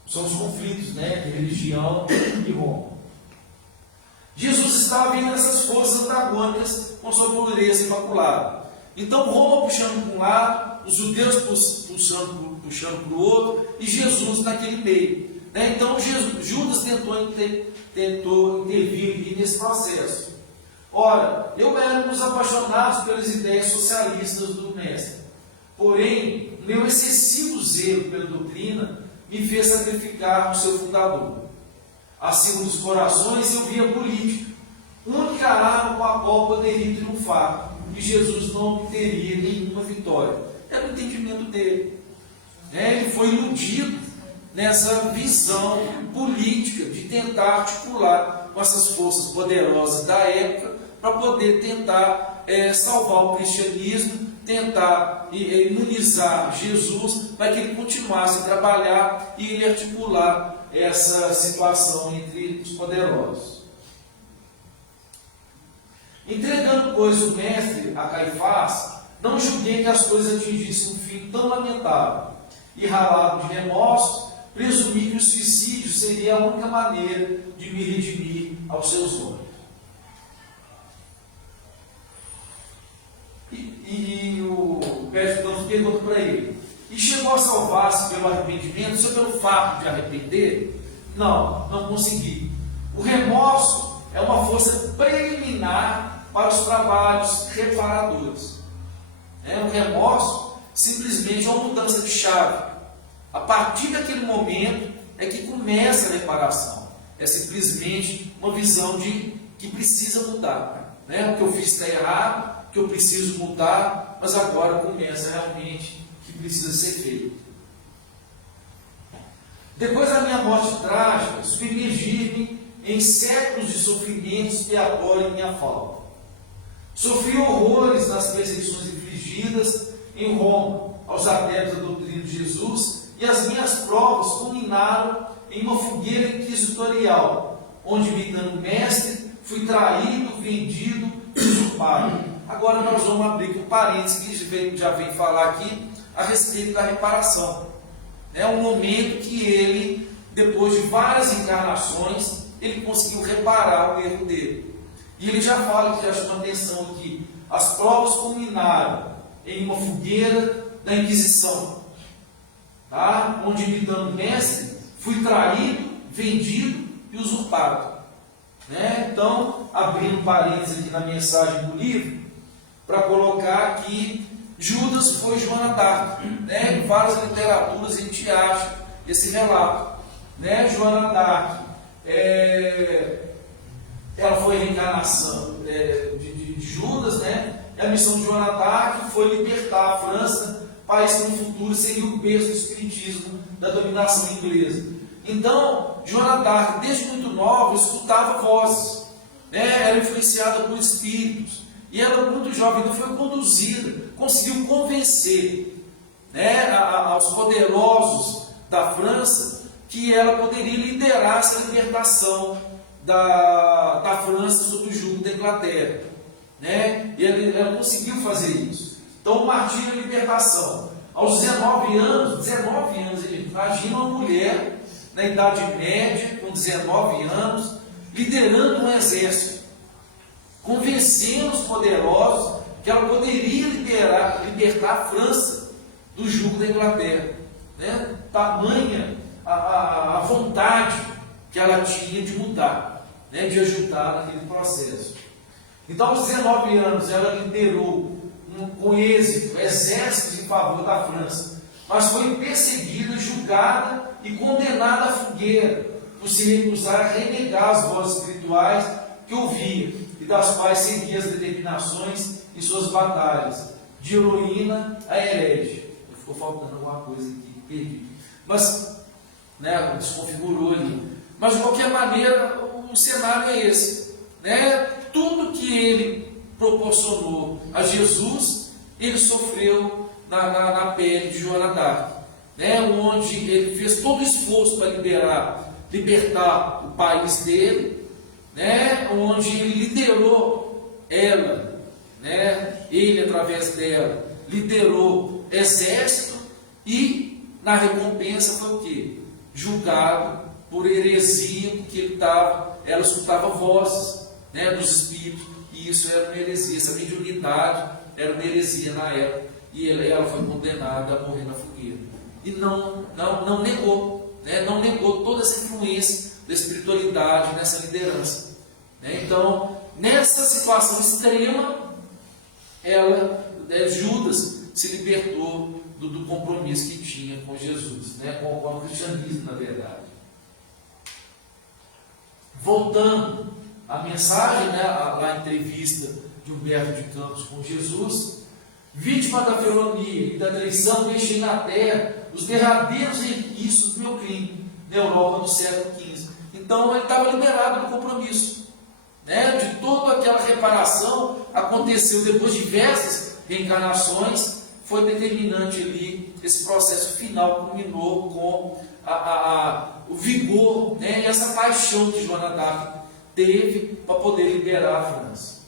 São os conflitos de religião e Roma. Jesus estava vendo essas forças antagônicas com sua pureza imaculada. Então Roma puxando para um lado, os judeus puxando para o outro, e Jesus naquele meio. Então Judas tentou intervir nesse processo. Ora, eu era um dos apaixonados pelas ideias socialistas do mestre. Porém, meu excessivo zelo pela doutrina me fez sacrificar o seu fundador. Acima dos corações eu via política, única arma com a qual poderia triunfar, e Jesus não obteria nenhuma vitória. Era o entendimento dele. Ele foi iludido nessa visão política de tentar articular com essas forças poderosas da época para poder tentar salvar o cristianismo, tentar imunizar Jesus para que ele continuasse a trabalhar e ele articular essa situação entre os poderosos. Entregando, pois, o mestre a Caifás, não julguei que as coisas atingissem um fim tão lamentável, e ralado de remorso, presumi que o suicídio seria a única maneira de me redimir aos seus olhos. E o Pedro pergunta para ele: e chegou a salvar-se pelo arrependimento, só pelo fato de arrepender? Não consegui. O remorso é uma força preliminar para os trabalhos reparadores. O remorso simplesmente é uma mudança de chave. A partir daquele momento é que começa a reparação. É simplesmente uma visão de que precisa mudar. O que eu fiz está errado, que eu preciso mudar, mas agora começa realmente que precisa ser feito. Depois da minha morte trágica, submergir-me em séculos de sofrimento expiatório em minha falta. Sofri horrores nas perseguições infligidas em Roma aos adeptos da doutrina de Jesus, e as minhas provas culminaram em uma fogueira inquisitorial, onde imitando mestre, fui traído, vendido, usurpado. Agora nós vamos abrir aqui um parênteses que já vem falar aqui a respeito da reparação. É um momento que ele, depois de várias encarnações, ele conseguiu reparar o erro dele. E ele já fala, que já chama atenção aqui, as provas culminaram em uma fogueira da Inquisição, tá? Onde, imitando mestre, fui traído, vendido e usurpado. Né? Então, abrindo parênteses aqui na mensagem do livro, para colocar que Judas foi Joana d'Arc. Né? Em várias literaturas a gente acha esse relato. Né? Joana d'Arc, ela foi a reencarnação de Judas, né? E a missão de Joana d'Arc foi libertar a França, país que no futuro seria o berço do espiritismo, da dominação inglesa. Então, Joana d'Arc, desde muito nova, escutava vozes, né? Era influenciada por espíritos, e ela, muito jovem, então foi conduzida, conseguiu convencer, né, aos poderosos da França que ela poderia liderar essa libertação da França sob o jugo da Inglaterra. Né? E ela conseguiu fazer isso. Então, o martírio e a libertação. Aos 19 anos, imagina uma mulher na Idade Média, com 19 anos, liderando um exército, convencendo os poderosos que ela poderia libertar a França do jugo da Inglaterra. Né? Tamanha a vontade que ela tinha de mudar, né? De ajudar naquele processo. Então, aos 19 anos, ela liderou com êxito exércitos em favor da França, mas foi perseguida, julgada e condenada à fogueira por se recusar a renegar as vozes espirituais que ouvia e das quais seguia as determinações em suas batalhas, de heroína a herege. Ficou faltando alguma coisa aqui, perdi. Mas, né, desconfigurou ali. Mas, de qualquer maneira, o cenário é esse. Né? Tudo que ele proporcionou a Jesus, ele sofreu na pele de Joana d'Arc, né? Onde ele fez todo o esforço para libertar o país dele, né? Onde ele liderou ela, né? Ele, através dela, liderou exército e, na recompensa, foi o quê? Julgado por heresia, porque ela escutava vozes, né, dos espíritos, e isso era uma heresia, essa mediunidade era uma heresia na época, e ela foi condenada a morrer na fogueira. E não negou, né, não negou toda essa influência da espiritualidade nessa liderança. Né? Então, nessa situação extrema, Judas se libertou do compromisso que tinha com Jesus, né, com o cristianismo, na verdade. Voltando à mensagem, né, a entrevista de Humberto de Campos com Jesus, vítima da feronia e da traição, deixei na terra os derradeiros resquícios do meu crime, na Europa do século XV. Então ele estava liberado do compromisso, né, de toda aquela reparação. Aconteceu depois de diversas reencarnações, foi determinante ali, esse processo final culminou com o vigor, né, e essa paixão que Joana d'Arc teve para poder liberar a França.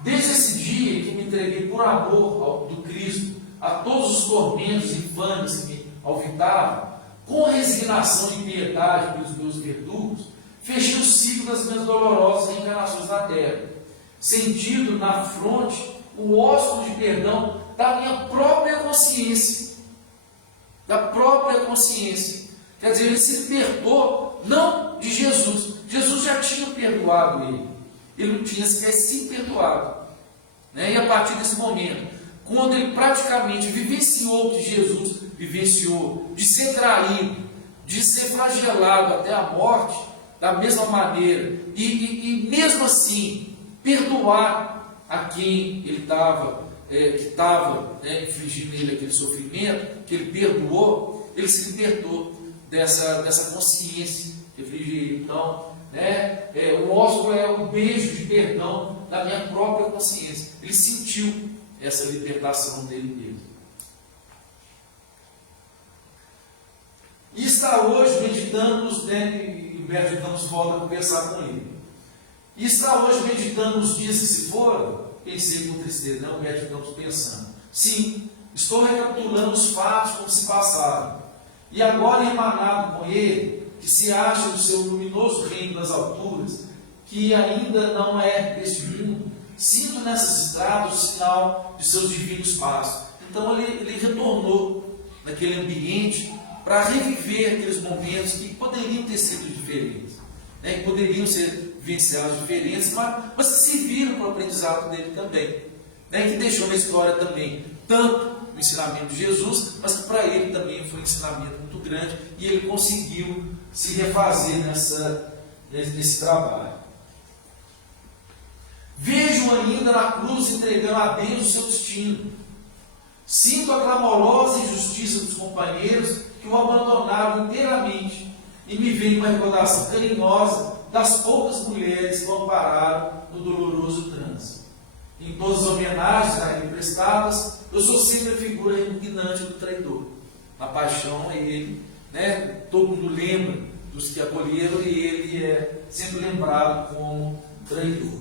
Desde esse dia que me entreguei por amor do Cristo a todos os tormentos infames que me alvitavam, com resignação e piedade pelos meus verdugos, fechei o ciclo das minhas dolorosas reencarnações na terra, sentindo na fronte o ósculo de perdão da minha própria consciência. Da própria consciência. Quer dizer, ele se libertou não de Jesus. Jesus já tinha perdoado ele. Ele não tinha sequer se perdoado. Né? E a partir desse momento, quando ele praticamente vivenciou o que Jesus vivenciou, de ser traído, de ser flagelado até a morte, da mesma maneira, e mesmo assim, perdoar a quem ele estava, que estava, né, infligindo nele aquele sofrimento, que ele perdoou, ele se libertou dessa consciência que infligia. Então, né, o ósculo é um beijo de perdão da minha própria consciência. Ele sentiu essa libertação dele mesmo. E está hoje meditando, né, Humberto de Campos volta a conversar com ele. E está hoje meditando nos dias que se foram? Pensei com tristeza, né? Humberto de Campos pensando. Sim, estou recapitulando os fatos como se passaram. E agora, emanado com ele, que se acha no seu luminoso reino das alturas, que ainda não é deste mundo, sinto nessas estradas o sinal de seus divinos passos. Então ele retornou naquele ambiente para reviver aqueles momentos que poderiam ter sido diferentes, né? Que poderiam ser vivenciados diferentes, mas que serviram para o aprendizado dele também, né? Que deixou na história também tanto o ensinamento de Jesus, mas que para ele também foi um ensinamento muito grande e ele conseguiu se refazer nesse trabalho. Vejo ainda na cruz entregando a Deus o seu destino. Sinto a clamorosa injustiça dos companheiros que o abandonaram inteiramente e me vem uma recordação carinhosa das poucas mulheres que o ampararam no doloroso trânsito. Em todas as homenagens a ele prestadas, eu sou sempre a figura repugnante do traidor. Na paixão é ele, né? Todo mundo lembra dos que acolheram e ele é sempre lembrado como traidor.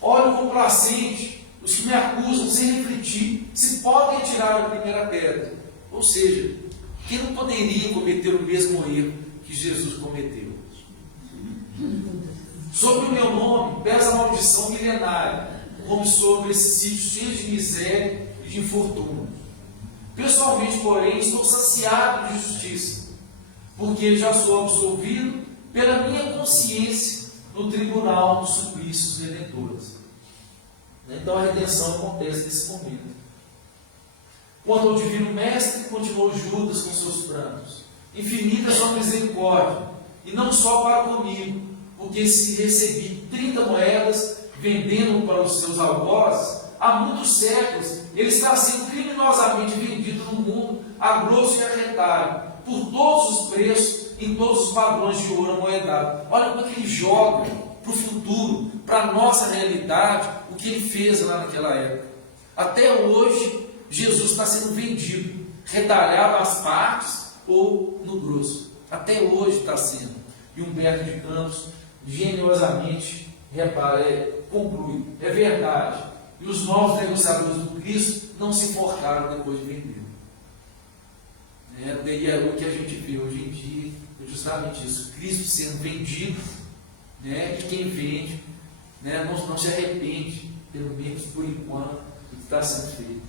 Olho complacente os que me acusam sem refletir se podem tirar a primeira pedra. Ou seja, quem não poderia cometer o mesmo erro que Jesus cometeu? Sobre o meu nome pesa a maldição milenária, como sobre esse sítio cheio de miséria e de infortúnio. Pessoalmente, porém, estou saciado de justiça, porque já sou absolvido pela minha consciência no tribunal dos suplícios redentores. Então a redenção acontece nesse momento. Quando ao divino mestre, continuou Judas com seus prantos. Infinita sua misericórdia, e não só para comigo, porque se recebi 30 moedas, vendendo para os seus algozes, há muitos séculos ele está sendo criminosamente vendido no mundo a grosso e a retalho, por todos os preços, em todos os padrões de ouro amoedado. Olha como é que ele joga para o futuro, para a nossa realidade, o que ele fez lá naquela época. Até hoje, Jesus está sendo vendido, retalhado às partes ou no grosso. Até hoje está sendo. E Humberto de Campos, generosamente, conclui, é verdade. E os novos negociadores do Cristo não se enforcaram depois de vender. E é o que a gente vê hoje em dia, é justamente isso, Cristo sendo vendido, né? E quem vende, né, não se arrepende, pelo menos por enquanto, do que está sendo feito.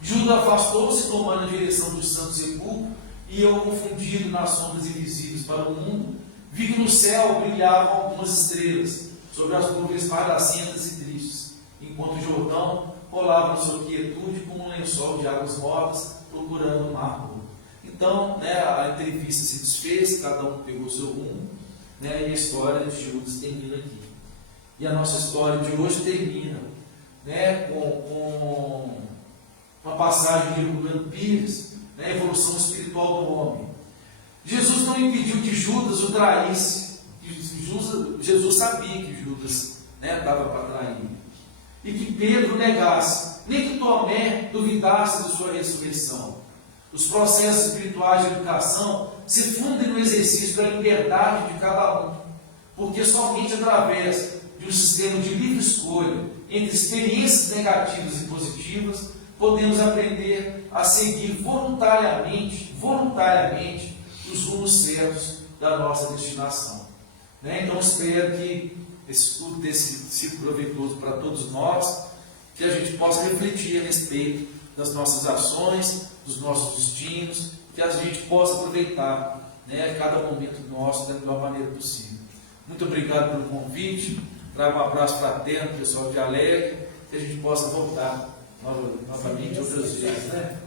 Judas afastou-se, tomando a direção do Santo Sepulcro, e eu, confundido nas sombras invisíveis para o mundo, vi que no céu brilhavam algumas estrelas, sobre as nuvens paracentas e tristes, enquanto o Jordão rolava na sua quietude como um lençol de águas mortas, procurando o mar morto. Então, né, a entrevista se desfez, cada um pegou seu rumo, né, e a história de Judas termina aqui. E a nossa história de hoje termina, né, com uma passagem de Herculano Pires, né, a evolução espiritual do homem. Jesus não impediu que Judas o traísse. Jesus sabia que Judas, né, estava para trair. E que Pedro negasse, nem que Tomé duvidasse de sua ressurreição. Os processos espirituais de educação se fundem no exercício da liberdade de cada um, porque somente através de um sistema de livre escolha entre experiências negativas e positivas podemos aprender a seguir voluntariamente os rumos certos da nossa destinação. Né? Então espero que esse estudo tenha sido proveitoso para todos nós, que a gente possa refletir a respeito das nossas ações, dos nossos destinos, que a gente possa aproveitar, né, cada momento nosso da melhor maneira possível. Muito obrigado pelo convite, trago um abraço fraterno, pessoal de Alegre, que a gente possa voltar novamente outras vezes, né?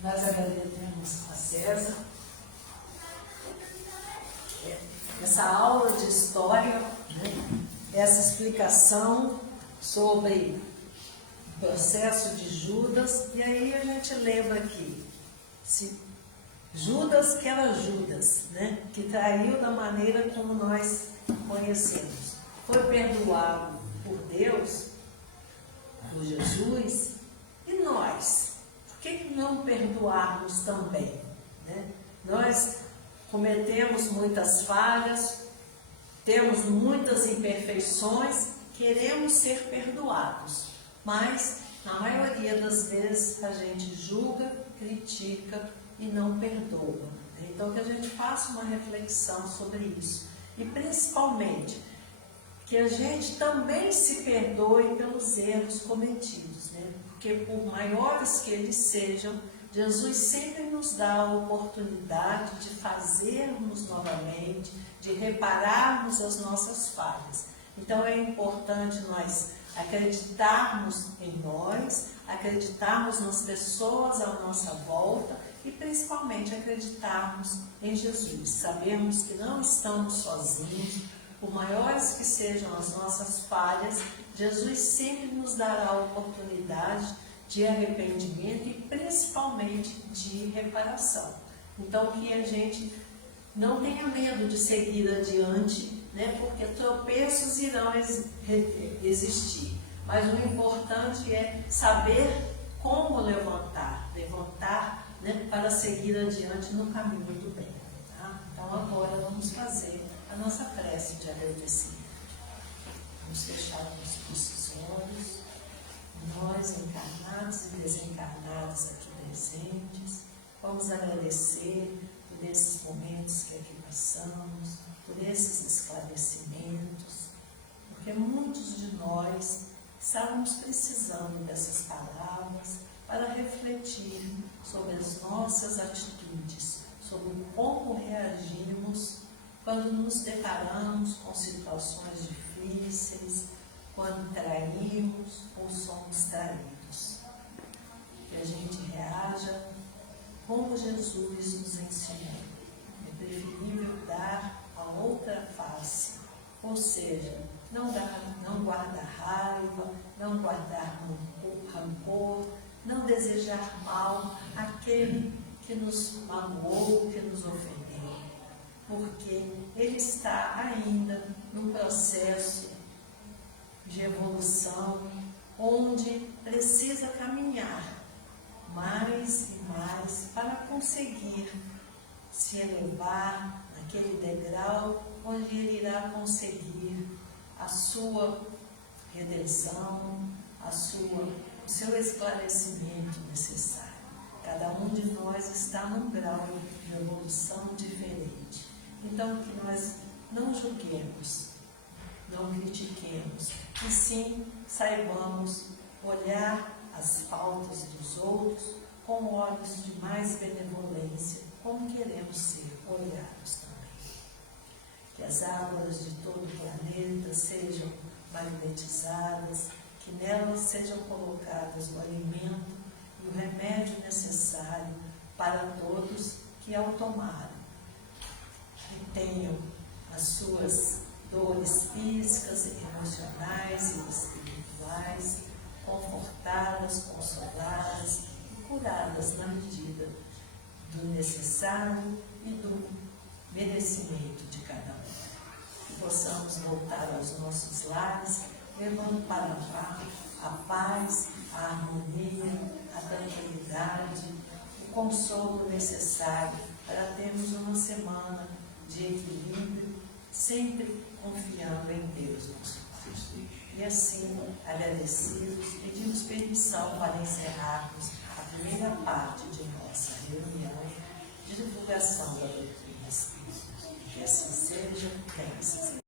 Nós agradecemos a César essa aula de história, né? Essa explicação sobre o processo de Judas, e aí a gente lembra aqui, Judas que era Judas, né? Que traiu da maneira como nós conhecemos, foi perdoado por Deus, por Jesus, e nós? Por que não perdoarmos também? né? Nós cometemos muitas falhas, temos muitas imperfeições, queremos ser perdoados, mas na maioria das vezes a gente julga, critica e não perdoa. Então que a gente faça uma reflexão sobre isso e principalmente que a gente também se perdoe pelos erros cometidos, né? Porque por maiores que eles sejam, Jesus sempre nos dá a oportunidade de fazermos novamente, de repararmos as nossas falhas. Então é importante nós acreditarmos em nós, acreditarmos nas pessoas à nossa volta e principalmente acreditarmos em Jesus. Sabemos que não estamos sozinhos, por maiores que sejam as nossas falhas, Jesus sempre nos dará a oportunidade de arrependimento e principalmente de reparação. Então que a gente não tenha medo de seguir adiante, né? Porque tropeços irão existir. Mas o importante é saber como levantar, né? Para seguir adiante no caminho do bem. Tá? Então agora vamos fazer a nossa prece de agradecimento. Vamos fechar os nossos olhos. Nós, encarnados e desencarnados aqui presentes, vamos agradecer por esses momentos que aqui passamos, por esses esclarecimentos, porque muitos de nós estávamos precisando dessas palavras para refletir sobre as nossas atitudes, sobre como reagimos quando nos deparamos com situações difíceis, quando traímos ou somos traídos. Que a gente reaja como Jesus nos ensinou. É preferível dar a outra face, ou seja, não guardar raiva, não guardar rancor, não desejar mal àquele que nos magoou, que nos ofendeu, porque ele está ainda num processo de evolução, onde precisa caminhar mais e mais para conseguir se elevar naquele degrau onde ele irá conseguir a sua redenção, o seu esclarecimento necessário. Cada um de nós está num grau de evolução diferente. Então, que nós não julguemos, não critiquemos, e sim saibamos olhar as faltas dos outros com olhos de mais benevolência, como queremos ser olhados também. Que as árvores de todo o planeta sejam magnetizadas, que nelas sejam colocadas o alimento e o remédio necessário para todos que ao tomarem tenham as suas dores físicas, emocionais e espirituais, confortadas, consoladas e curadas na medida do necessário e do merecimento de cada um. Que possamos voltar aos nossos lares, levando para lá a paz, a harmonia, a tranquilidade, o consolo necessário para termos uma semana de equilíbrio, sempre confiando em Deus, nosso Pai. E assim, agradecidos, pedimos permissão para encerrarmos a primeira parte de nossa reunião de divulgação da doutrina espírita. Que assim seja, que assim seja.